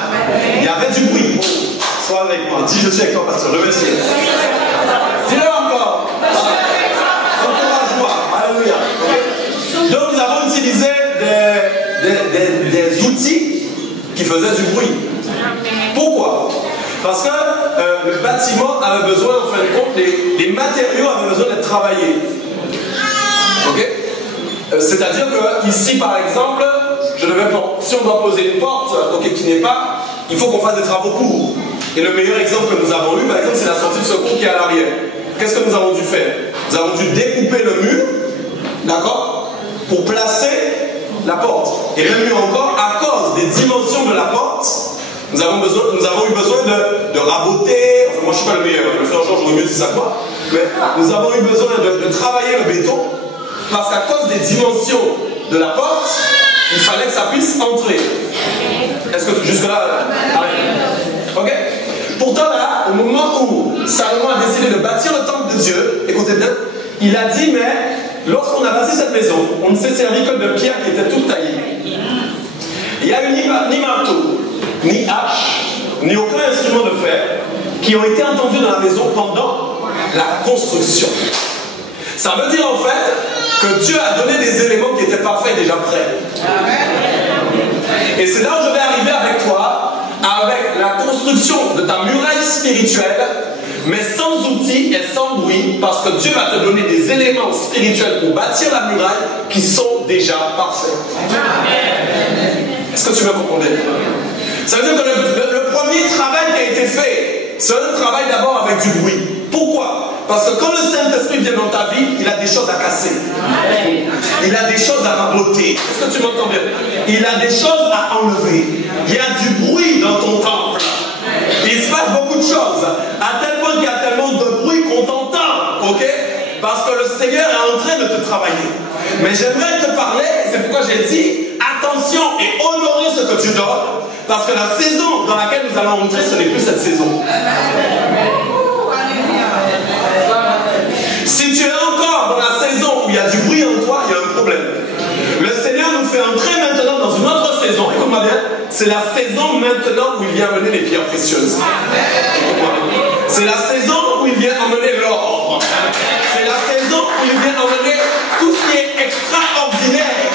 Il y avait du bruit. Sois avec moi. Dis, je suis avec toi, pasteur. Le Messie. Dis-le encore. Encourage-moi. Alléluia. Okay? Donc, nous avons utilisé des outils qui faisaient du bruit. Pourquoi? Parce que le bâtiment avait besoin, en fin de compte, les matériaux avaient besoin d'être travaillés. Ok? C'est-à-dire que ici, par exemple, si on doit poser une porte, ok, qui n'est pas, il faut qu'on fasse des travaux courts. Et le meilleur exemple que nous avons eu, par exemple, c'est la sortie de secours qui est à l'arrière. Qu'est-ce que nous avons dû faire? Nous avons dû découper le mur, d'accord, pour placer la porte. Et même mieux encore, à cause des dimensions de la porte, nous avons eu besoin de raboter. Enfin, moi, je ne suis pas le meilleur, le frère Georges, j'aurais mieux dit ça que moi. Mais nous avons eu besoin de travailler le béton, parce qu'à cause des dimensions de la porte, il fallait que ça puisse entrer. Est-ce que jusque-là, ok? Pourtant là, au moment où Salomon a décidé de bâtir le temple de Dieu, écoutez bien, il a dit, mais lorsqu'on a bâti cette maison, on ne s'est servi que de pierres qui étaient toutes taillées. Il n'y a eu ni marteau, ni hache, ni aucun instrument de fer qui ont été entendus dans la maison pendant la construction. Ça veut dire en fait que Dieu a donné des éléments qui étaient parfaits déjà prêts. Et c'est là où je vais arriver avec toi, avec la construction de ta muraille spirituelle, mais sans outils et sans bruit, parce que Dieu va te donner des éléments spirituels pour bâtir la muraille qui sont déjà parfaits. Est-ce que tu me comprends bien? Ça veut dire que le premier travail qui a été fait, c'est un travail d'abord avec du bruit. Pourquoi? Parce que quand le Saint-Esprit vient dans ta vie, il a des choses à casser. Il a des choses à raboter. Est-ce que tu m'entends bien? Il a des choses à enlever. Il y a du bruit dans ton temple. Il se passe beaucoup de choses. À tel point qu'il y a tellement de bruit qu'on t'entend. Ok? Parce que le Seigneur est en train de te travailler. Mais j'aimerais te parler, c'est pourquoi j'ai dit, attention et honorer ce que tu donnes. Parce que la saison dans laquelle nous allons entrer, ce n'est plus cette saison. Si tu es encore dans la saison où il y a du bruit en toi, il y a un problème. Le Seigneur nous fait entrer maintenant dans une autre saison. Écoute-moi bien, c'est la saison maintenant où il vient amener les pierres précieuses. C'est la saison où il vient amener l'or. C'est la saison où il vient amener tout ce qui est extraordinaire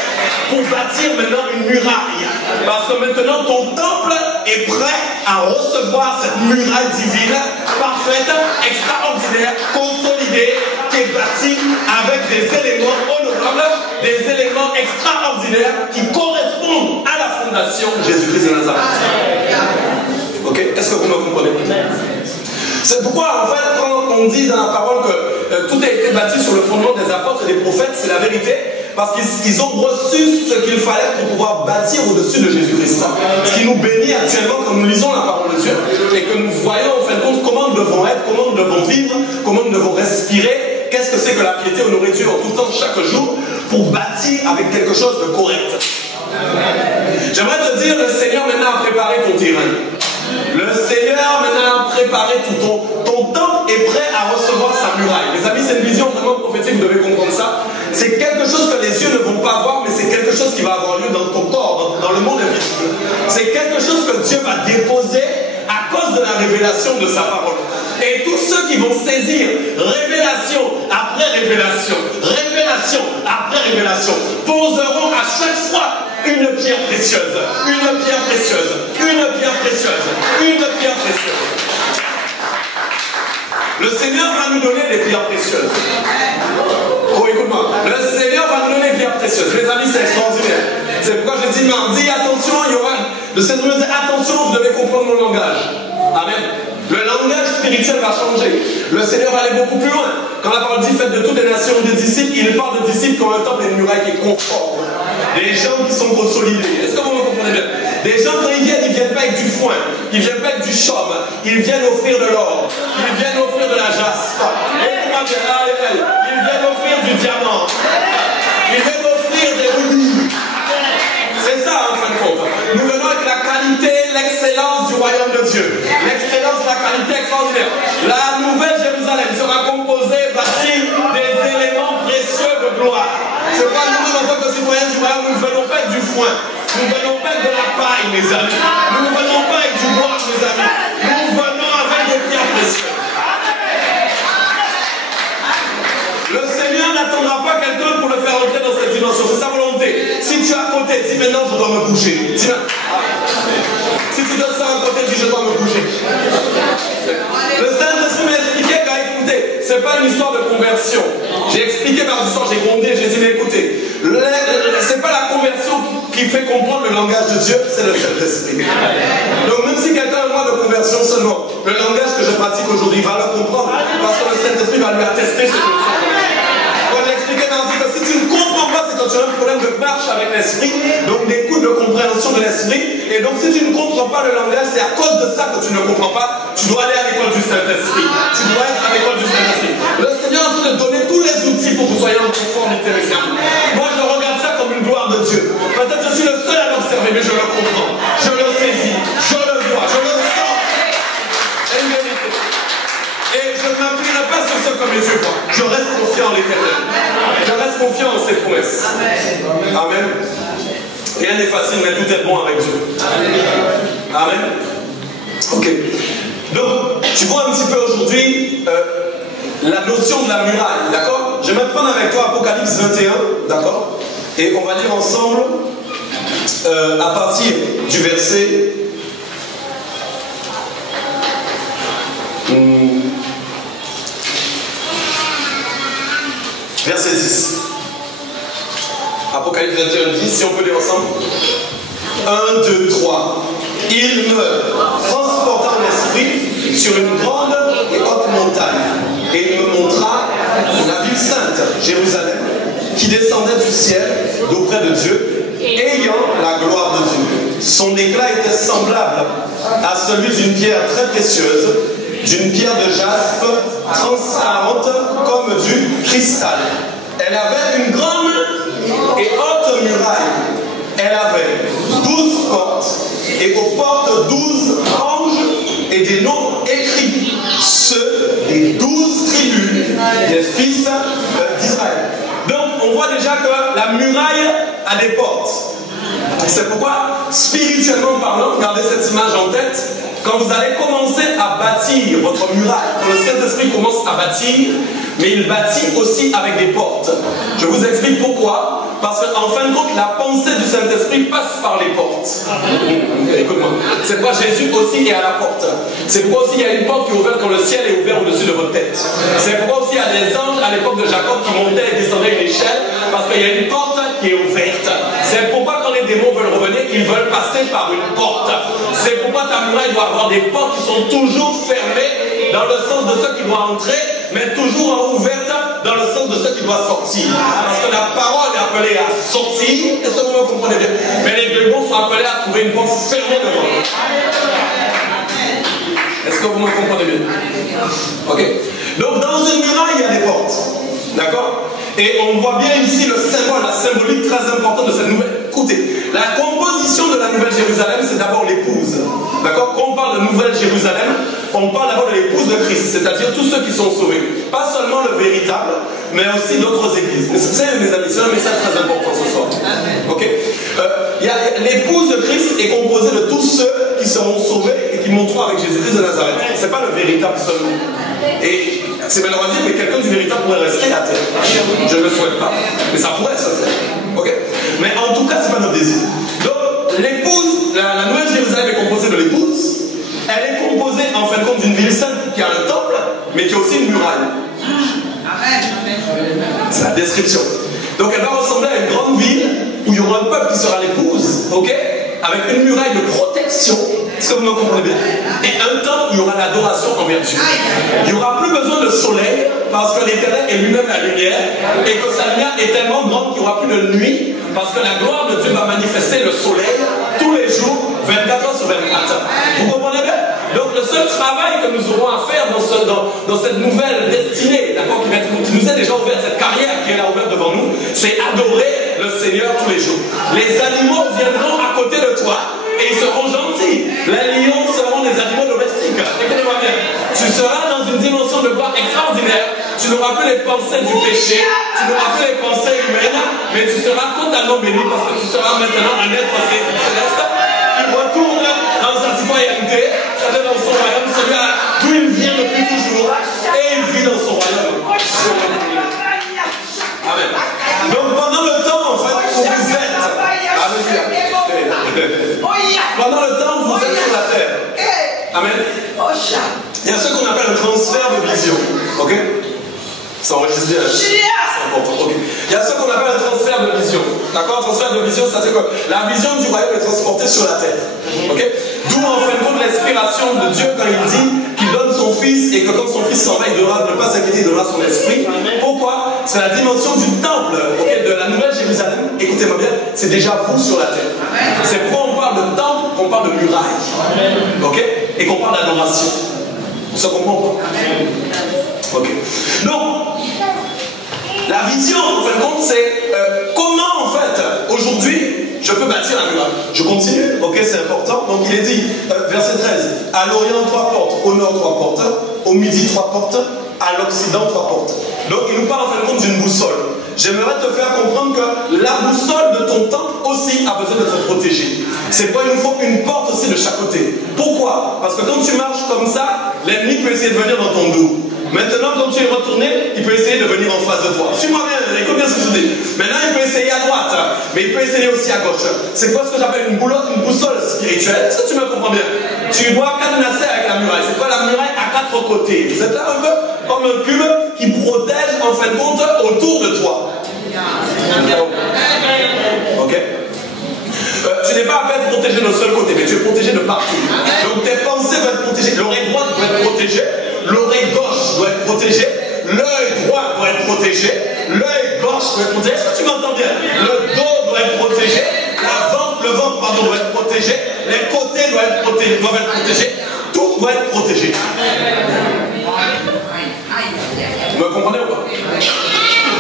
pour bâtir maintenant une muraille. Parce que maintenant ton temple est prêt à recevoir cette muraille divine, parfaite, extraordinaire, consolidée, qui est bâtie avec des éléments honorables, des éléments extraordinaires qui correspondent à la fondation de Jésus-Christ de Nazareth. Ok? Est-ce que vous me comprenez? C'est pourquoi, en fait, quand on dit dans la parole que tout a été bâti sur le fondement des apôtres et des prophètes, c'est la vérité. Parce qu'ils ont reçu ce qu'il fallait pour pouvoir bâtir au-dessus de Jésus-Christ. Ce qui nous bénit actuellement quand nous lisons la parole de Dieu et que nous voyons en fin de compte comment nous devons être, comment nous devons vivre, comment nous devons respirer, qu'est-ce que c'est que la piété, honorer Dieu en tout temps, chaque jour, pour bâtir avec quelque chose de correct. J'aimerais te dire, le Seigneur maintenant a préparé ton terrain. Le Seigneur maintenant a préparé tout ton temple est prêt à recevoir sa muraille. Les amis, c'est une vision vraiment prophétique, vous devez comprendre ça. C'est quelque chose que les yeux ne vont pas voir, mais c'est quelque chose qui va avoir lieu dans ton corps, dans le monde invisible. C'est quelque chose que Dieu va déposer à cause de la révélation de sa parole. Et tous ceux qui vont saisir révélation après révélation, révélation après révélation, poseront à chaque fois une pierre précieuse, une pierre précieuse, une pierre précieuse, une pierre précieuse. Le Seigneur va nous donner des pierres précieuses. Oh, écoute-moi. Le Seigneur va nous donner des pierres précieuses. Les amis, c'est extraordinaire. C'est pourquoi je dis mardi, attention, il y aura... Le Seigneur nous dit, attention, vous devez comprendre mon langage. Amen. Le langage spirituel va changer. Le Seigneur va aller beaucoup plus loin. Quand la parole dit faites de toutes les nations des disciples, il parle de disciples comme un temple et une muraille qui est conforme. Des gens qui sont consolidés. Est-ce que vous me comprenez bien? Des gens, quand ils viennent pas avec du foin, ils viennent pas avec du chaume, ils viennent offrir de l'or, ils viennent offrir de la jaspe, ils viennent offrir du diamant, ils viennent offrir des rubis. C'est ça en fin de compte. Nous venons avec la qualité, l'excellence du royaume de Dieu. L'excellence, la qualité extraordinaire. La nouvelle Jérusalem sera composée, bâtie des éléments précieux de gloire. C'est pas nous, en tant que citoyens du royaume, nous ne venons pas avec du foin. Nous ne venons pas avec de la paille, mes amis. Nous ne venons pas avec du bois, mes amis. Nous venons avec des pierres précieuses. Le Seigneur n'attendra pas quelqu'un pour le faire entrer dans cette dimension. C'est sa volonté. Si tu es à côté, dis maintenant je dois me bouger. Si tu te sens à côté, dis je dois me bouger. Le Saint-Esprit m'a expliqué qu'à écouter, ce n'est pas une histoire de conversion. J'ai expliqué par l'histoire, j'ai grondé, j'ai dit mais écoutez, ce n'est pas la conversion qui fait comprendre le langage de Dieu, c'est le Saint-Esprit. Donc même si quelqu'un a un mois de conversion seulement, le langage que je pratique aujourd'hui va le comprendre parce que le Saint-Esprit va lui attester ce que je fais. On a expliqué dans le que si tu ne comprends pas, c'est quand tu as un problème de marche avec l'esprit, donc d'écoute, de compréhension de l'esprit. Et donc si tu ne comprends pas le langage, c'est à cause de ça que tu ne comprends pas. Tu dois aller à l'école du Saint-Esprit. Tu dois être à l'école du Saint-Esprit. Le Seigneur est en train de donner tous les outils pour que vous soyez en conformité avec ça. Moi, je regarde ça comme une gloire de Dieu. Peut-être que je suis le seul à l'observer, mais je le comprends. Je le saisis. Je le vois. Je le sens. C'est une vérité. Et je ne m'appuierai pas sur ce que mes yeux voient. Je reste confiant en l'Éternel. Je reste confiant en ses promesses. Amen. Rien n'est facile, mais tout est bon avec Dieu. Amen. Ok. Donc, tu vois un petit peu aujourd'hui la notion de la muraille, d'accord? Je vais prendre avec toi Apocalypse 21, d'accord? Et on va lire ensemble à partir du verset... Verset 10. Apocalypse 21, 10, si on peut lire ensemble. 1, 2, 3. Il me transporta en esprit sur une grande et haute montagne. Et il me montra la ville sainte, Jérusalem, qui descendait du ciel d'auprès de Dieu, ayant la gloire de Dieu. Son éclat était semblable à celui d'une pierre très précieuse, d'une pierre de jaspe transparente comme du cristal. Elle avait une grande et haute muraille. Elle avait 12 portes, et aux portes 12 anges et des noms écrits, ceux des 12 tribus des fils d'Israël. Donc on voit déjà que la muraille a des portes. C'est pourquoi, spirituellement parlant, gardez cette image en tête, quand vous allez commencer à bâtir votre muraille, quand le Saint-Esprit commence à bâtir, mais il bâtit aussi avec des portes. Je vous explique pourquoi. Parce qu'en fin de compte, la pensée du Saint-Esprit passe par les portes. Écoute-moi. C'est pourquoi Jésus aussi est à la porte. C'est pourquoi aussi il y a une porte qui est ouverte quand le ciel est ouvert au-dessus de votre tête. C'est pourquoi aussi il y a des anges à l'époque de Jacob qui montaient et descendaient une échelle, parce qu'il y a une porte qui est ouverte. C'est pourquoi quand les démons veulent revenir, ils veulent passer par une porte. C'est pourquoi ta muraille doit avoir des portes qui sont toujours fermées dans le sens de ceux qui doivent entrer, mais toujours ouvertes dans le sens de ceux qui doivent sortir. Parce que la parole est appelée à sortir, est-ce que vous me comprenez bien? Mais les démons sont appelés à trouver une porte fermée devant eux. Est-ce que vous me comprenez bien? Ok. Donc dans une muraille, il y a des portes. D'accord? Et on voit bien ici le symbole, la symbolique très importante de cette nouvelle. Écoutez, la composition de la Nouvelle Jérusalem, c'est d'abord l'épouse. D'accord? Quand on parle de Nouvelle Jérusalem, on parle d'abord de l'épouse de Christ, c'est-à-dire tous ceux qui sont sauvés. Pas seulement le véritable, mais aussi d'autres églises. Mais c'est, mes amis, c'est un message très important ce soir. Ok? L'épouse de Christ est composée de tous ceux qui seront sauvés et qui monteront avec Jésus-Christ de Nazareth. C'est pas le véritable seulement. Et c'est malheureux, mais quelqu'un du véritable pourrait rester à terre. Je ne le souhaite pas. Mais ça pourrait se faire. Ok? Mais en tout cas, c'est pas notre désir. Donc, l'épouse, la Nouvelle Jérusalem est composée de l'épouse. Elle est composée, en fin de compte, d'une ville sainte qui a un temple, mais qui a aussi une muraille. C'est la description. Donc, elle va ressembler à une grande ville où il y aura un peuple qui sera l'épouse. Ok? avec une muraille de protection. Est-ce que vous me comprenez bien? Et un temps où il y aura l'adoration envers Dieu. Il n'y aura plus besoin de soleil parce que l'Éternel est lui-même la lumière et que sa lumière est tellement grande qu'il n'y aura plus de nuit parce que la gloire de Dieu va manifester le soleil tous les jours, 24 heures sur 24. Vous comprenez bien? Donc le seul travail que nous aurons à faire dans cette nouvelle destinée, d'accord, qui nous est déjà ouverte, cette carrière qui est là ouverte devant nous, c'est adorer le Seigneur tous les jours. Les animaux viendront à côté de toi et ils seront gentils. Les lions seront des animaux domestiques. Écoutez-moi bien. Tu seras dans une dimension de gloire extraordinaire. Tu n'auras plus les pensées du péché, tu n'auras plus les pensées humaines, mais tu seras totalement béni parce que tu seras maintenant un être céleste. Il retourne dans sa citoyenneté, c'est-à-dire dans son royaume, celui d'où il vient depuis toujours, et il vit dans son royaume. Amen. Donc pendant le temps, en fait, où vous êtes, pendant le temps où vous êtes sur la terre, amen, il y a ce qu'on appelle le transfert de vision, ok? Ça enregistre bien. C'est important. Okay. Il y a ce qu'on appelle un transfert de vision. D'accord? Transfert de vision, c'est-à-dire que la vision du royaume est transportée sur la terre. Ok? D'où en fin de compte l'inspiration de Dieu quand il dit qu'il donne son fils et que quand son fils s'en va, il devra ne pas s'inquiéter, il donnera son esprit. Pourquoi? C'est la dimension du temple, okay, de la nouvelle Jérusalem. Écoutez-moi bien, c'est déjà vous sur la terre. C'est pourquoi on parle de temple, qu'on parle de muraille. Ok? Et qu'on parle d'adoration. Ça comprend pas? Ok. Donc, la vision, en fin de compte, c'est comment, en fait, aujourd'hui, je peux bâtir la muraille. Je continue, ok, c'est important. Donc, il est dit, verset 13, à l'Orient 3 portes, au Nord 3 portes, au Midi 3 portes, à l'Occident 3 portes. Donc, il nous parle, en fin de compte, d'une boussole. J'aimerais te faire comprendre que la boussole de ton temple aussi a besoin d'être protégée. C'est pas, il nous faut une porte aussi de chaque côté. Pourquoi? Parce que quand tu marches comme ça, l'ennemi peut essayer de venir dans ton dos. Maintenant, quand tu es retourné, il peut essayer de venir en face de toi. Suis-moi bien, écoute bien ce que je dis. Maintenant, il peut essayer à droite, mais il peut essayer aussi à gauche. C'est quoi ce que j'appelle une boussole spirituelle? Est-ce que tu me comprends bien? Tu dois cadenasser avec la muraille. C'est quoi la muraille à 4 côtés? Vous êtes là un peu comme un cube qui protège en fin de compte autour de toi. Ok? Tu n'es pas à peine protégé d'un seul côté, mais tu es protégé de partout. Donc tes pensées doivent être protégées. L'oreille droite doit être protégée. L'oreille gauche doit être protégée, l'œil droit doit être protégé, l'œil gauche doit être protégé. Est-ce que tu m'entends bien? Le dos doit être protégé, le ventre doit être protégé, les côtés doivent être protégés, tout doit être protégé. Vous me comprenez ou pas?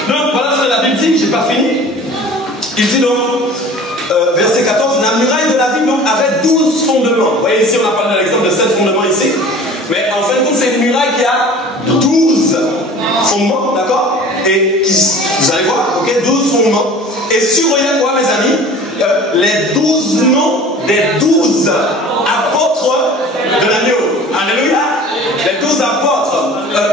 Donc voilà ce que la Bible dit, j'ai pas fini. Il dit donc, verset 14, la muraille de la ville donc avait 12 fondements. Vous voyez ici, on a parlé de l'exemple de 7 fondements ici. Mais en fin de compte, c'est une muraille qui a 12 fondements, d'accord? Et qui, vous allez voir, ok, 12 fondements. Et surveillez quoi, mes amis? Les 12 noms des 12 apôtres de l'agneau. Alléluia! Les 12 apôtres.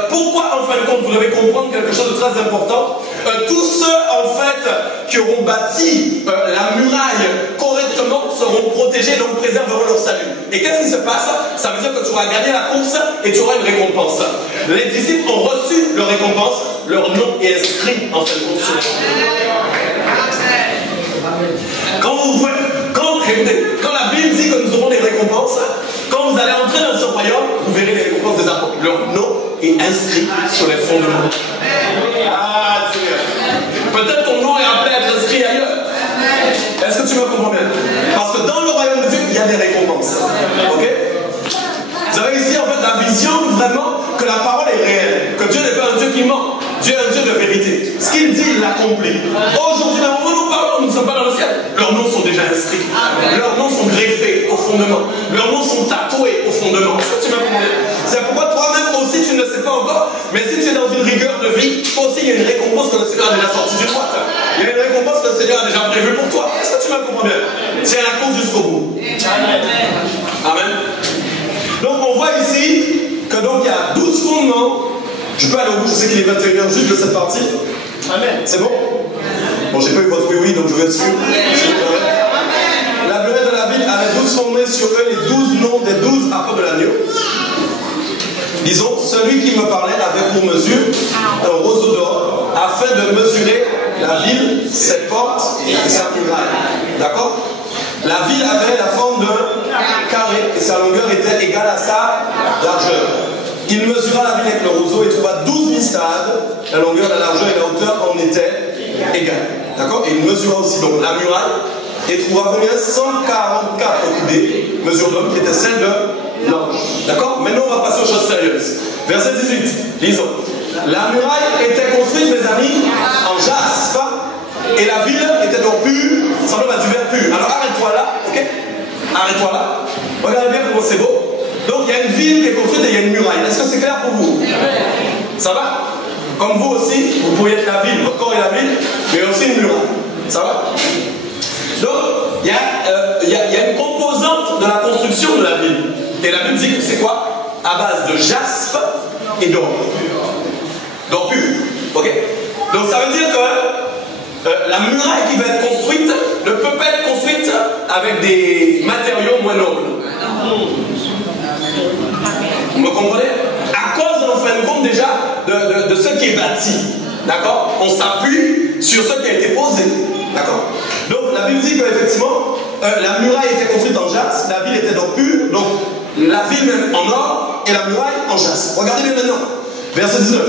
Pourquoi, en fin de compte, vous devez comprendre quelque chose de très important? Tous ceux, en fait, qui auront bâti la muraille correctement seront protégés, donc préserveront leur salut. Et qu'est-ce qui se passe? Ça veut dire que tu auras gagné la course et tu auras une récompense. Les disciples ont reçu leur récompense, leur nom est inscrit en fin de compte sur la quand la Bible dit que nous aurons des récompenses, quand vous allez entrer dans ce royaume, vous verrez les récompenses des apôtres. Leur nom est inscrit sur les fondements. Ah, Seigneur. Peut-être ton nom est appelé à être inscrit ailleurs. Est-ce que tu me comprends bien? Parce que dans le royaume de Dieu, il y a des récompenses. Ok? Vous avez ici en fait la vision vraiment que la parole est réelle. Que Dieu n'est pas un Dieu qui ment. Dieu est un Dieu de vérité. Ce qu'il dit, il l'accomplit. Aujourd'hui, au moment où nous parlons, nous ne sommes pas dans le ciel. Leurs noms sont déjà inscrits. Leurs noms sont greffés au fondement. Leurs noms sont tatoués au fondement. Est-ce que tu m'as compris? C'est pourquoi toi-même aussi, tu ne le sais pas encore. Mais si tu es dans une rigueur de vie, toi aussi, il y a une récompense que le Seigneur a déjà sortie d'une boîte. Il y a une récompense que le Seigneur a déjà prévue pour toi. Est-ce que tu m'as compris bien? Tiens la course jusqu'au bout. Amen. Donc on voit ici que donc il y a 12 fondements. Je peux aller au bout, je sais qu'il est 21h juste de cette partie. Amen. C'est bon? Bon, j'ai pas eu votre oui, donc je vais dessus. La muraille de la ville avait 12 fondements sur eux, les 12 noms des 12 apôtres de l'agneau. Disons, celui qui me parlait avait pour mesure un roseau d'or afin de mesurer la ville, ses portes et sa muraille. D'accord? La ville avait la forme d'un carré et sa longueur était égale à sa largeur. Il mesura la ville avec le roseau et trouva 12 000 stades. La longueur, la largeur et la hauteur en étaient égales. D'accord? Et il mesura aussi donc la muraille et trouva combien? 144 coudées, mesure d'homme qui était celle de l'ange. D'accord? Maintenant on va passer aux choses sérieuses. Verset 18, lisons. La muraille était construite, mes amis, en jaspe, et la ville était donc pure, semblable à du verre pur. Alors arrête-toi là, ok? Arrête-toi là. Regardez bien comment c'est beau. Donc il y a une ville qui est construite et il y a une muraille. Est-ce que c'est clair pour vous? Ça va? Comme vous aussi, vous pourriez être la ville, votre corps est la ville, mais aussi une muraille. Ça va? Donc, il y a une composante de la construction de la ville. Et la Bible dit que c'est quoi? À base de jaspe et d'or. D'or pur. Ok? Donc ça veut dire que la muraille qui va être construite ne peut pas être construite avec des matériaux moins nobles. Vous me comprenez? À cause, en fin de compte, déjà, de ce qui est bâti. D'accord? On s'appuie sur ce qui a été posé. D'accord? Donc, la Bible dit qu'effectivement, la muraille était construite en jaspe, la ville était donc pure, donc la ville même en or et la muraille en jaspe. Regardez bien maintenant. Verset 19.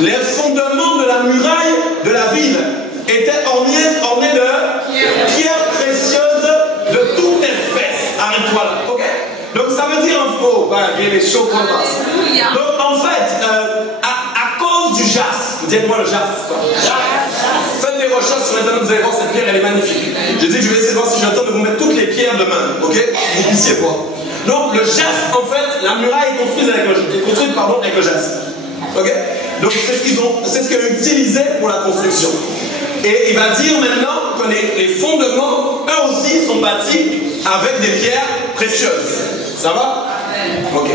Les fondements de la muraille de la ville étaient ornés de pierres précieuses de toute espèce. Arrête-toi là. Ok? Donc ça veut dire en faux, il est chaud pour le passe. Donc en fait, à cause du jaspe, dites-moi le jaspe. Faites des recherches sur Internet, vous allez voir cette pierre, elle est magnifique. Je dis que je vais essayer de voir si j'ai le temps de vous mettre toutes les pierres de main, ok? Vous puissiez voir. Donc le jaspe, en fait, la muraille est construite avec le jaspe. Ok? Donc c'est ce qu'ils ont utilisé pour la construction. Et il va dire maintenant que les fondements, eux aussi, sont bâtis avec des pierres précieuses. Ça va? Ok.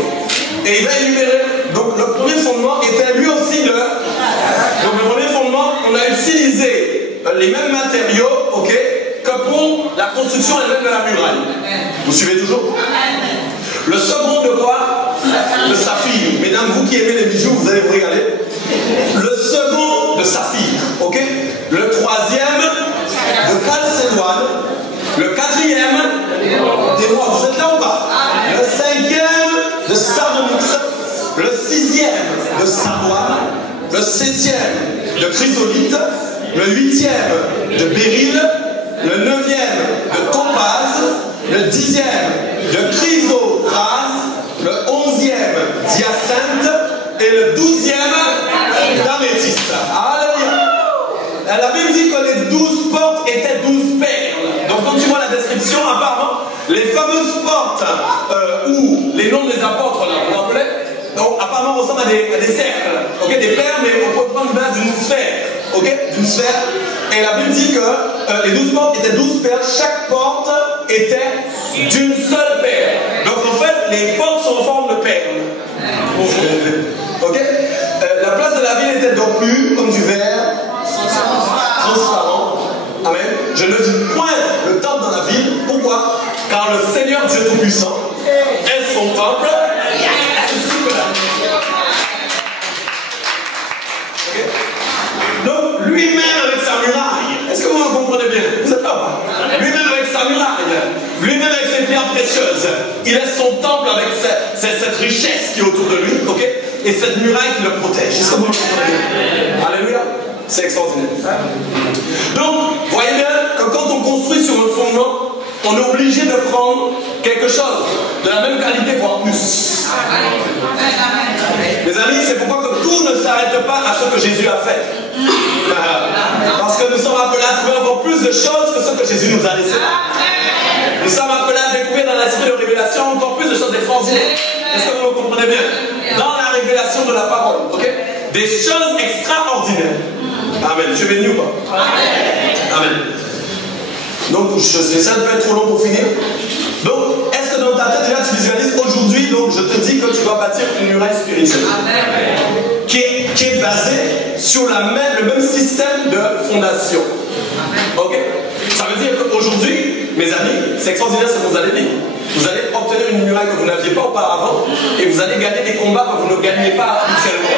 Et il va énumérer. Donc le premier fondement était lui aussi de... Donc le premier fondement, on a utilisé les mêmes matériaux, ok, que pour la construction elle-même de la muraille. Vous suivez toujours? Le second de quoi? De saphir. Mesdames, vous qui aimez les bijoux, vous allez vous régaler. Le second de saphir, ok? Le troisième de calcédoine. Le quatrième d'émeraude. Vous êtes là ou pas? Le cinquième de sardonyx. Le sixième de sardoine. Le septième de chrysolite. Le huitième de béryl. Le neuvième de topaz. Le dixième de chrysoprase. Le onzième d'hyacinthe. Et le 12e d'améthyste. Alléluia. La Bible dit que les 12 portes étaient 12 perles. Donc quand tu vois la description, apparemment, les fameuses portes où les noms des apôtres, là, vous vous rappelez? Donc apparemment ressemblent à des cercles, ok, des perles, mais on peut prendre l'image d'une sphère, ok, d'une sphère. Et la Bible dit que les 12 portes étaient 12 perles, chaque porte était d'une seule perle. Donc en fait, les portes sont en forme de perles. Ok? La place de la ville était donc pure comme du verre transparent. Amen. Je ne dis point le temple dans la ville. Pourquoi? Car le Seigneur Dieu Tout-Puissant est son temple. Okay? Donc lui-même avec sa muraille. Est-ce que vous me comprenez bien? Vous êtes là? Lui-même avec sa muraille. Lui-même avec ses pierres précieuses. Il est son temple avec cette richesse qui est autour de lui. Ok? Et cette muraille qui le protège. Est-ce que vous me comprenez bien? Alléluia. C'est extraordinaire. Donc, voyez bien que quand on construit sur un fondement, on est obligé de prendre quelque chose de la même qualité, voire plus. Mes amis, c'est pourquoi que tout ne s'arrête pas à ce que Jésus a fait. Parce que nous sommes appelés à trouver encore plus de choses que ce que Jésus nous a laissé. Nous sommes appelés à découvrir dans la cité de révélation encore plus de choses extraordinaires. Est-ce que vous me comprenez bien? Dans la révélation de la parole, ok? Des choses extraordinaires. Amen. Je vais ou pas? Amen. Donc, ça ne peut être trop long pour finir. Donc, est-ce que dans ta tête, déjà, tu visualises aujourd'hui, donc je te dis que tu vas bâtir une muraille spirituelle qui est basée sur le même système de fondation. Ok? Ça veut dire qu'aujourd'hui, mes amis, c'est extraordinaire ce que vous allez vivre. Vous allez obtenir une muraille que vous n'aviez pas auparavant et vous allez gagner des combats que vous ne gagnez pas habituellement.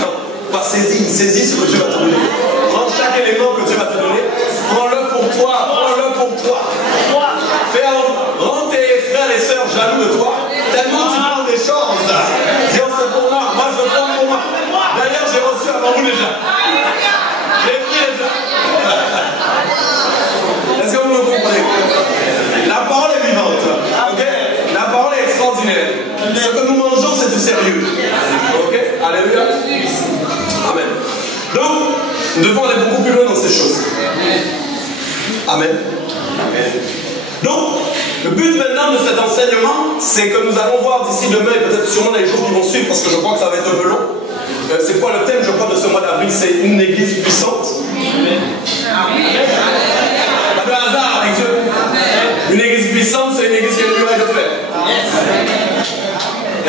Non, saisis ce que Dieu va te donner. Prends chaque élément que Dieu va te donner. Prends-le pour toi, prends-le pour toi. Nous devons aller beaucoup plus loin dans ces choses. Amen. Donc, le but maintenant de cet enseignement, c'est que nous allons voir d'ici demain et peut-être sûrement dans les jours qui vont suivre, parce que je crois que ça va être un peu long. C'est quoi le thème, je crois, de ce mois d'avril? C'est une église puissante. Pas de hasard avec Dieu. Une église puissante, c'est une église qui a une muraille de fer.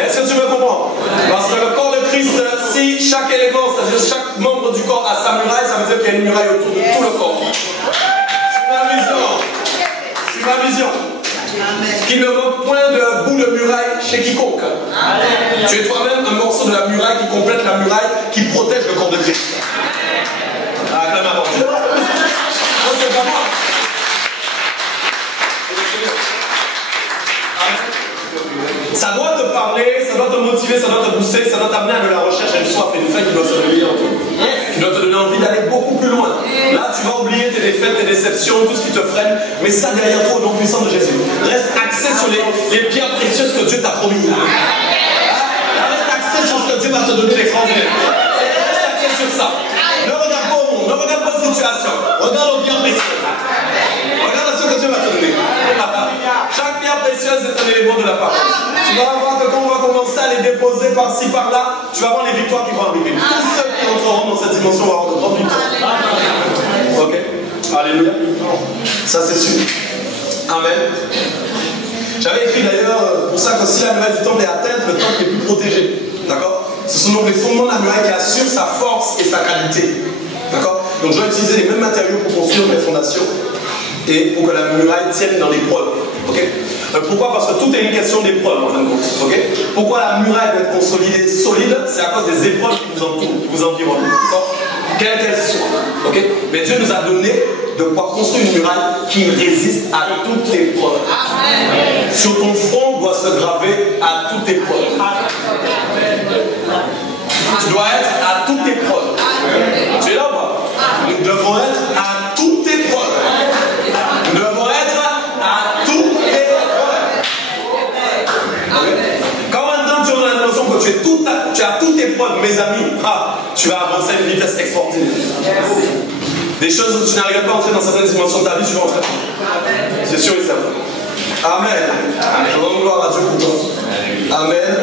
Est-ce que tu me comprends? Parce que le corps de Christ, si chaque élément, c'est-à-dire chaque membre du corps a sa muraille, ça veut dire qu'il y a une muraille autour de tout le corps. C'est ma vision. C'est ma vision. Qu'il ne manque point de bout de muraille chez quiconque. Tu es toi-même un morceau de la muraille qui complète la muraille qui protège le corps de Christ. Acclame à Dieu. Non, c'est pas moi. Ça doit te parler, ça doit te motiver, ça doit te booster, ça doit t'amener à de la recherche, à une soif et une faim qui doit se réveiller en toi. Qui doit te donner envie d'aller beaucoup plus loin. Là, tu vas oublier tes défaites, tes déceptions, tout ce qui te freine, mais ça derrière toi au nom puissant de Jésus. Reste axé sur les pierres précieuses que Dieu t'a promis. Reste axé sur ce que Dieu va te donner l'extraordinaire. Reste axé sur ça. Ne regarde pas au monde, ne regarde pas aux situations. Regarde aux pierres précieuses. Regarde ce que Dieu va te donner. Chaque pierre précieuse est un élément de la parole. Tu vas voir que quand on va commencer à les déposer par-ci, par-là, tu vas voir les victoires qui vont arriver. Tous ceux qui entreront dans cette dimension vont avoir de grandes victoires. Ok? Alléluia. Ça, c'est sûr. Amen. J'avais écrit d'ailleurs pour ça que si la muraille du temple est atteinte, le temple est plus protégé. D'accord? Ce sont donc les fondements de la muraille qui assurent sa force et sa qualité. D'accord? Donc je vais utiliser les mêmes matériaux pour construire mes fondations et pour que la muraille tienne dans l'épreuve. Okay? Pourquoi? Parce que tout est une question d'épreuve en fin de compte. Okay? Pourquoi la muraille doit être consolidée, solide? C'est à cause des épreuves qui vous entourent, qui vous environnent. Quelles qu'elles soient. Okay? Mais Dieu nous a donné de pouvoir construire une muraille qui résiste à toute épreuve. Sur ton front doit se graver à toute épreuve. Tu dois être à toute épreuve. Tu es là ou pas? Nous devons être à toute épreuve. Nous devons être à toute épreuve. Quand maintenant tu as l'impression que tu es à toute épreuve, mes amis, tu vas avancer à une vitesse extraordinaire. Des choses où tu n'arrives pas à entrer dans certaines dimensions de ta vie, tu vas entrer. C'est sûr et certain. Amen. Je rends gloire à Dieu pour toi. Amen.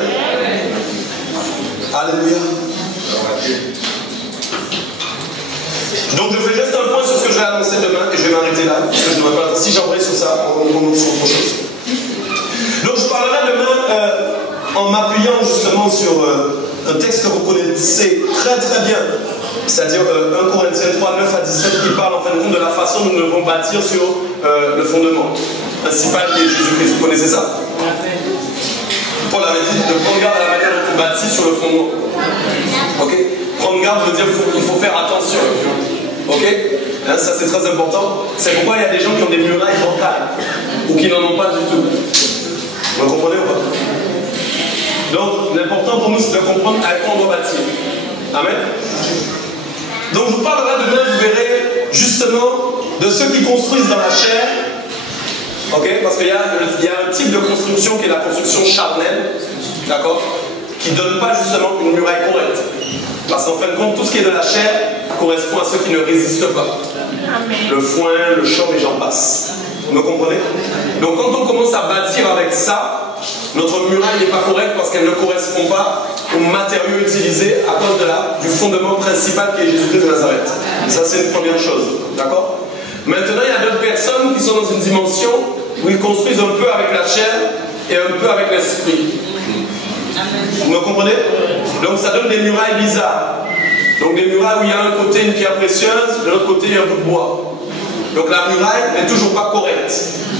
Alléluia. Donc je fais juste un point sur ce que je vais annoncer demain et je vais m'arrêter là, parce que je ne vais pas. Si j'embraye sur ça, on monte sur autre chose. Donc je parlerai demain en m'appuyant justement sur un texte que vous connaissez très très bien, c'est-à-dire 1 Corinthiens 3, 9 à 17, qui parle en fin de compte de la façon dont nous devons bâtir sur le fondement principal qui est Jésus-Christ. Vous connaissez ça? Paul avait dit de prendre garde à la manière dont on bâtit sur le fondement. Ok? Prendre garde veut dire qu'il faut faire attention. Ok? Hein, ça c'est très important. C'est pourquoi il y a des gens qui ont des murailles bancales ou qui n'en ont pas du tout. Vous me comprenez ou pas? Donc l'important pour nous c'est de comprendre à quoi on doit bâtir. Amen. Donc je vous parlerai demain, vous verrez justement de ceux qui construisent dans la chair. Ok? Parce qu'il y a un type de construction qui est la construction charnelle, d'accord? Qui ne donne pas justement une muraille correcte. Parce qu'en fin de compte, tout ce qui est de la chair correspond à ceux qui ne résistent pas. Le foin, le chaume et j'en passe. Vous me comprenez? Donc quand on commence à bâtir avec ça, notre muraille n'est pas correcte parce qu'elle ne correspond pas aux matériaux utilisés à cause du fondement principal qui est Jésus-Christ de Nazareth. Ça c'est une première chose. D'accord? Maintenant, il y a d'autres personnes qui sont dans une dimension où ils construisent un peu avec la chair et un peu avec l'esprit. Vous me comprenez? Donc ça donne des murailles bizarres. Donc des murailles où il y a un côté une pierre précieuse, de l'autre côté il y a un bout de bois. Donc la muraille n'est toujours pas correcte.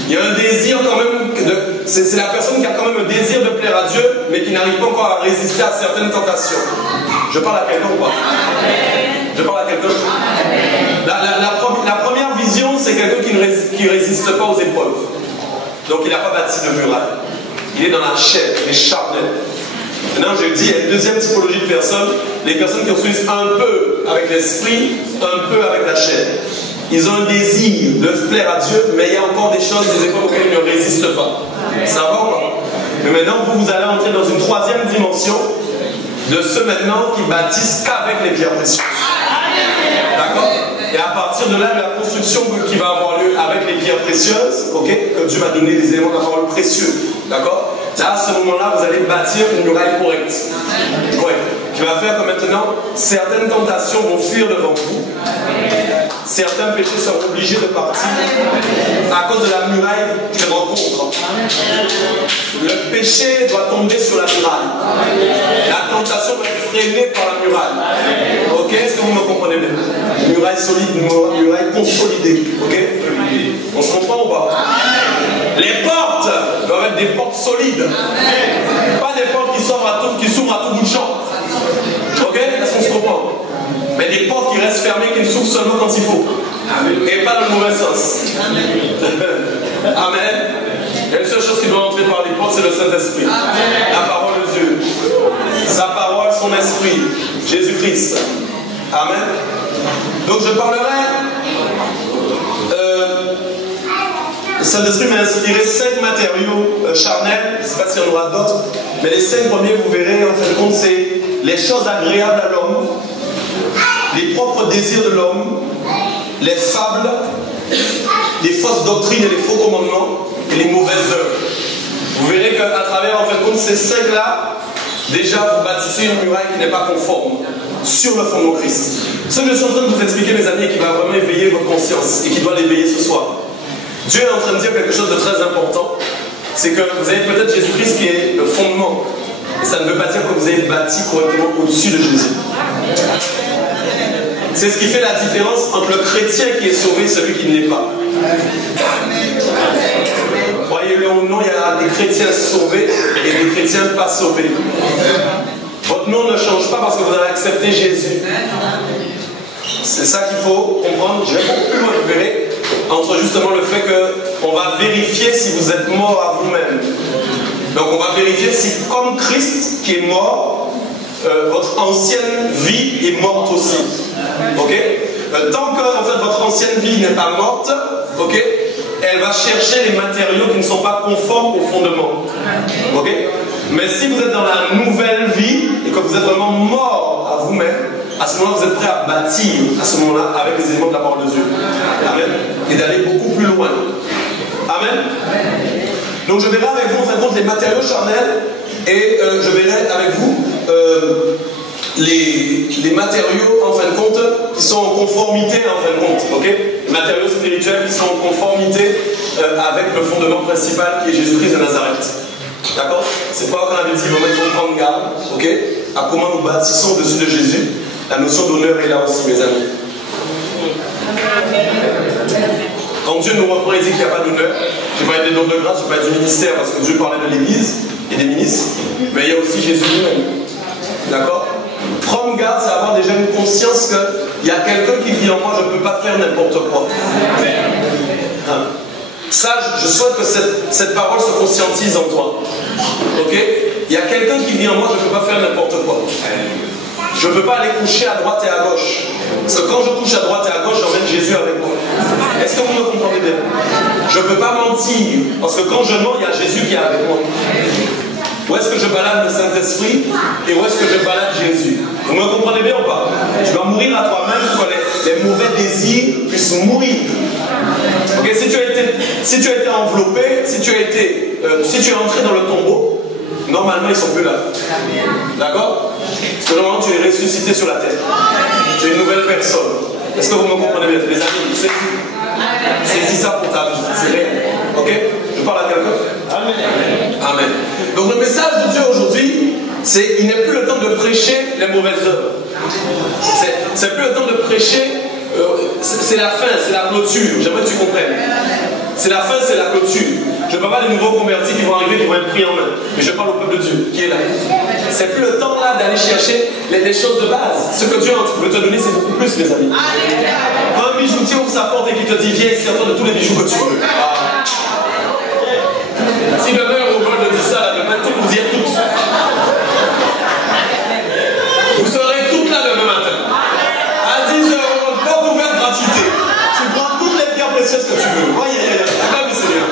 Il y a un désir quand même, c'est la personne qui a quand même un désir de plaire à Dieu, mais qui n'arrive pas encore à résister à certaines tentations. Je parle à quelqu'un ou pas? Je parle à quelqu'un? La première vision, c'est quelqu'un qui ne résiste pas aux épreuves. Donc il n'a pas bâti de muraille. Il est dans la chair, il est charnel. Maintenant, je dis, il y a une deuxième typologie de personnes, les personnes qui construisent un peu avec l'esprit, un peu avec la chair. Ils ont un désir de plaire à Dieu, mais il y a encore des choses, des épreuves auxquelles ils ne résistent pas. Ça va ou pas? Mais maintenant, vous allez entrer dans une troisième dimension de ceux maintenant qui bâtissent qu'avec les pierres précieuses. D'accord? Et à partir de là, la construction qui va avoir lieu avec les pierres précieuses, ok, que Dieu va donner des éléments d'avoir précieux. D'accord? Là, à ce moment-là, vous allez bâtir une muraille correcte. Qui va faire que maintenant, certaines tentations vont fuir devant vous. Certains péchés seront obligés de partir à cause de la muraille qu'ils rencontrent. Le péché doit tomber sur la muraille. La tentation doit être freinée par la muraille. Ok? Est-ce que vous me comprenez bien? Une muraille solide, une muraille consolidée. Ok? On se comprend ou pas? Les portes doivent être des portes solides. Pas des portes qui s'ouvrent à tout bout de champ. Ok? Est-ce qu'on se comprend? Mais des portes qui restent fermées, qui ne s'ouvrent seulement quand il faut. Et pas dans le mauvais sens. Amen. Il y a une seule chose qui doit entrer par les portes, c'est le Saint-Esprit. La parole de Dieu. Sa parole, son esprit. Jésus-Christ. Amen. Donc je parlerai. Le Saint-Esprit m'a inspiré 5 matériaux charnels. Je ne sais pas s'il y en aura d'autres. Mais les 5 premiers, vous verrez, en fin de compte, c'est les choses agréables à l'homme, les propres désirs de l'homme, les fables, les fausses doctrines et les faux commandements, et les mauvaises œuvres. Vous verrez qu'à travers, en fin de compte, ces 5-là, déjà, vous bâtissez une muraille qui n'est pas conforme sur le fondement Christ. Ce que je suis en train de vous expliquer, mes amis, qui va vraiment éveiller votre conscience et qui doit l'éveiller ce soir. Dieu est en train de dire quelque chose de très important. C'est que vous avez peut-être Jésus-Christ qui est le fondement. Et ça ne veut pas dire que vous avez bâti correctement au-dessus de Jésus. C'est ce qui fait la différence entre le chrétien qui est sauvé et celui qui ne l'est pas. Voyez-le ou non, il y a des chrétiens sauvés et des chrétiens pas sauvés. Votre nom ne change pas parce que vous avez accepté Jésus. C'est ça qu'il faut comprendre. Je vais beaucoup plus loin, vous verrez, entre justement le fait qu'on va vérifier si vous êtes mort à vous-même. Donc on va vérifier si, comme Christ qui est mort, votre ancienne vie est morte aussi. Ok? Tant que en fait, votre ancienne vie n'est pas morte, ok, elle va chercher les matériaux qui ne sont pas conformes au fondement. Ok? Mais si vous êtes dans la nouvelle vie et que vous êtes vraiment mort à vous-même, à ce moment-là, vous êtes prêt à bâtir, à ce moment-là, avec les éléments de la parole de Dieu. Amen. Et d'aller beaucoup plus loin. Amen. Donc je verrai avec vous, en fin de compte, les matériaux charnels et je verrai avec vous les matériaux, en fin de compte, qui sont en conformité, en fin de compte. Okay? Les matériaux spirituels qui sont en conformité avec le fondement principal qui est Jésus-Christ de Nazareth. D'accord? C'est pas qu'on avait dit, il faut prendre garde, ok, à comment nous bâtissons au-dessus de Jésus. La notion d'honneur est là aussi, mes amis. Quand Dieu nous reprend et dit qu'il n'y a pas d'honneur, je vais parler des dons de grâce, je vais parler du ministère, parce que Dieu parlait de l'Église et des ministres, mais il y a aussi Jésus lui-même. D'accord? Prendre garde, c'est avoir déjà une conscience qu'il y a quelqu'un qui vit en moi, je ne peux pas faire n'importe quoi. Hein? Ça, je souhaite que cette parole se conscientise en toi. Ok? Il y a quelqu'un qui vit en moi, je ne peux pas faire n'importe quoi. Je ne peux pas aller coucher à droite et à gauche. Parce que quand je couche à droite et à gauche, j'emmène Jésus avec moi. Est-ce que vous me comprenez bien? Je ne peux pas mentir. Parce que quand je mens, il y a Jésus qui est avec moi. Où est-ce que je balade le Saint-Esprit et où est-ce que je balade Jésus? Vous me comprenez bien ou pas? Tu dois mourir à toi-même pour que les mauvais désirs puissent mourir. Okay, si tu as été enveloppé, si tu es entré dans le tombeau, normalement ils ne sont plus là. D'accord? Parce que normalement tu es ressuscité sur la terre. Tu es une nouvelle personne. Est-ce que vous me comprenez bien? Les amis, saisis ça pour ta vie. C'est réel. Ok? Je parle à quelqu'un? Amen. Amen. Donc le message de Dieu aujourd'hui, c'est il n'est plus le temps de prêcher les mauvaises œuvres. C'est plus le temps de prêcher. C'est la fin, c'est la clôture. J'aimerais que tu comprennes. C'est la fin, c'est la clôture. Je ne parle pas des nouveaux convertis qui vont arriver, qui vont être pris en main. Mais je parle au peuple de Dieu qui est là. C'est plus le temps là d'aller chercher les choses de base. Ce que Dieu veut te donner, c'est beaucoup plus, les amis. Quand un bijoutier ouvre sa porte et qu'il te dit viens, sers-toi de tous les bijoux que tu veux. Si demain Robert te dit ça, là, demain tout vous y êtes tous. Vous serez toutes là demain matin. À 10h, porte ouverte gratuité. Tu prends toutes les pierres précieuses que tu veux. Voyez, même le Seigneur.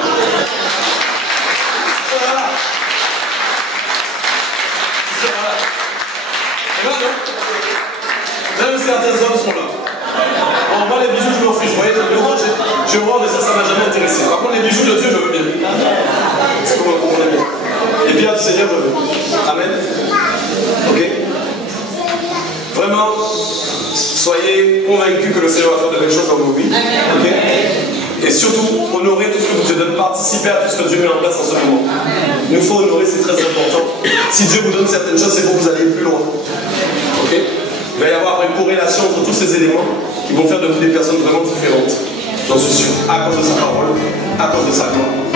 Même certains hommes sont là. Bon, moi, les bijoux, je m'en fiche. Vous voyez, je vois, mais ça m'a jamais intéressé. Par contre, les bijoux de Dieu, je veux bien. C'est pour vous comprenez bien. Les biens du Seigneur, je veux. Amen. Ok? Vraiment, soyez convaincus que le Seigneur va faire de belles choses dans vos vies. Ok? Et surtout, honorer tout ce que Dieu donne, participer à tout ce que Dieu met en place en ce moment. Il nous faut honorer, c'est très important. Si Dieu vous donne certaines choses, c'est pour que vous alliez plus loin. Ok? Il va y avoir une corrélation entre tous ces éléments qui vont faire de vous des personnes vraiment différentes. J'en suis sûr. À cause de sa parole, à cause de sa gloire.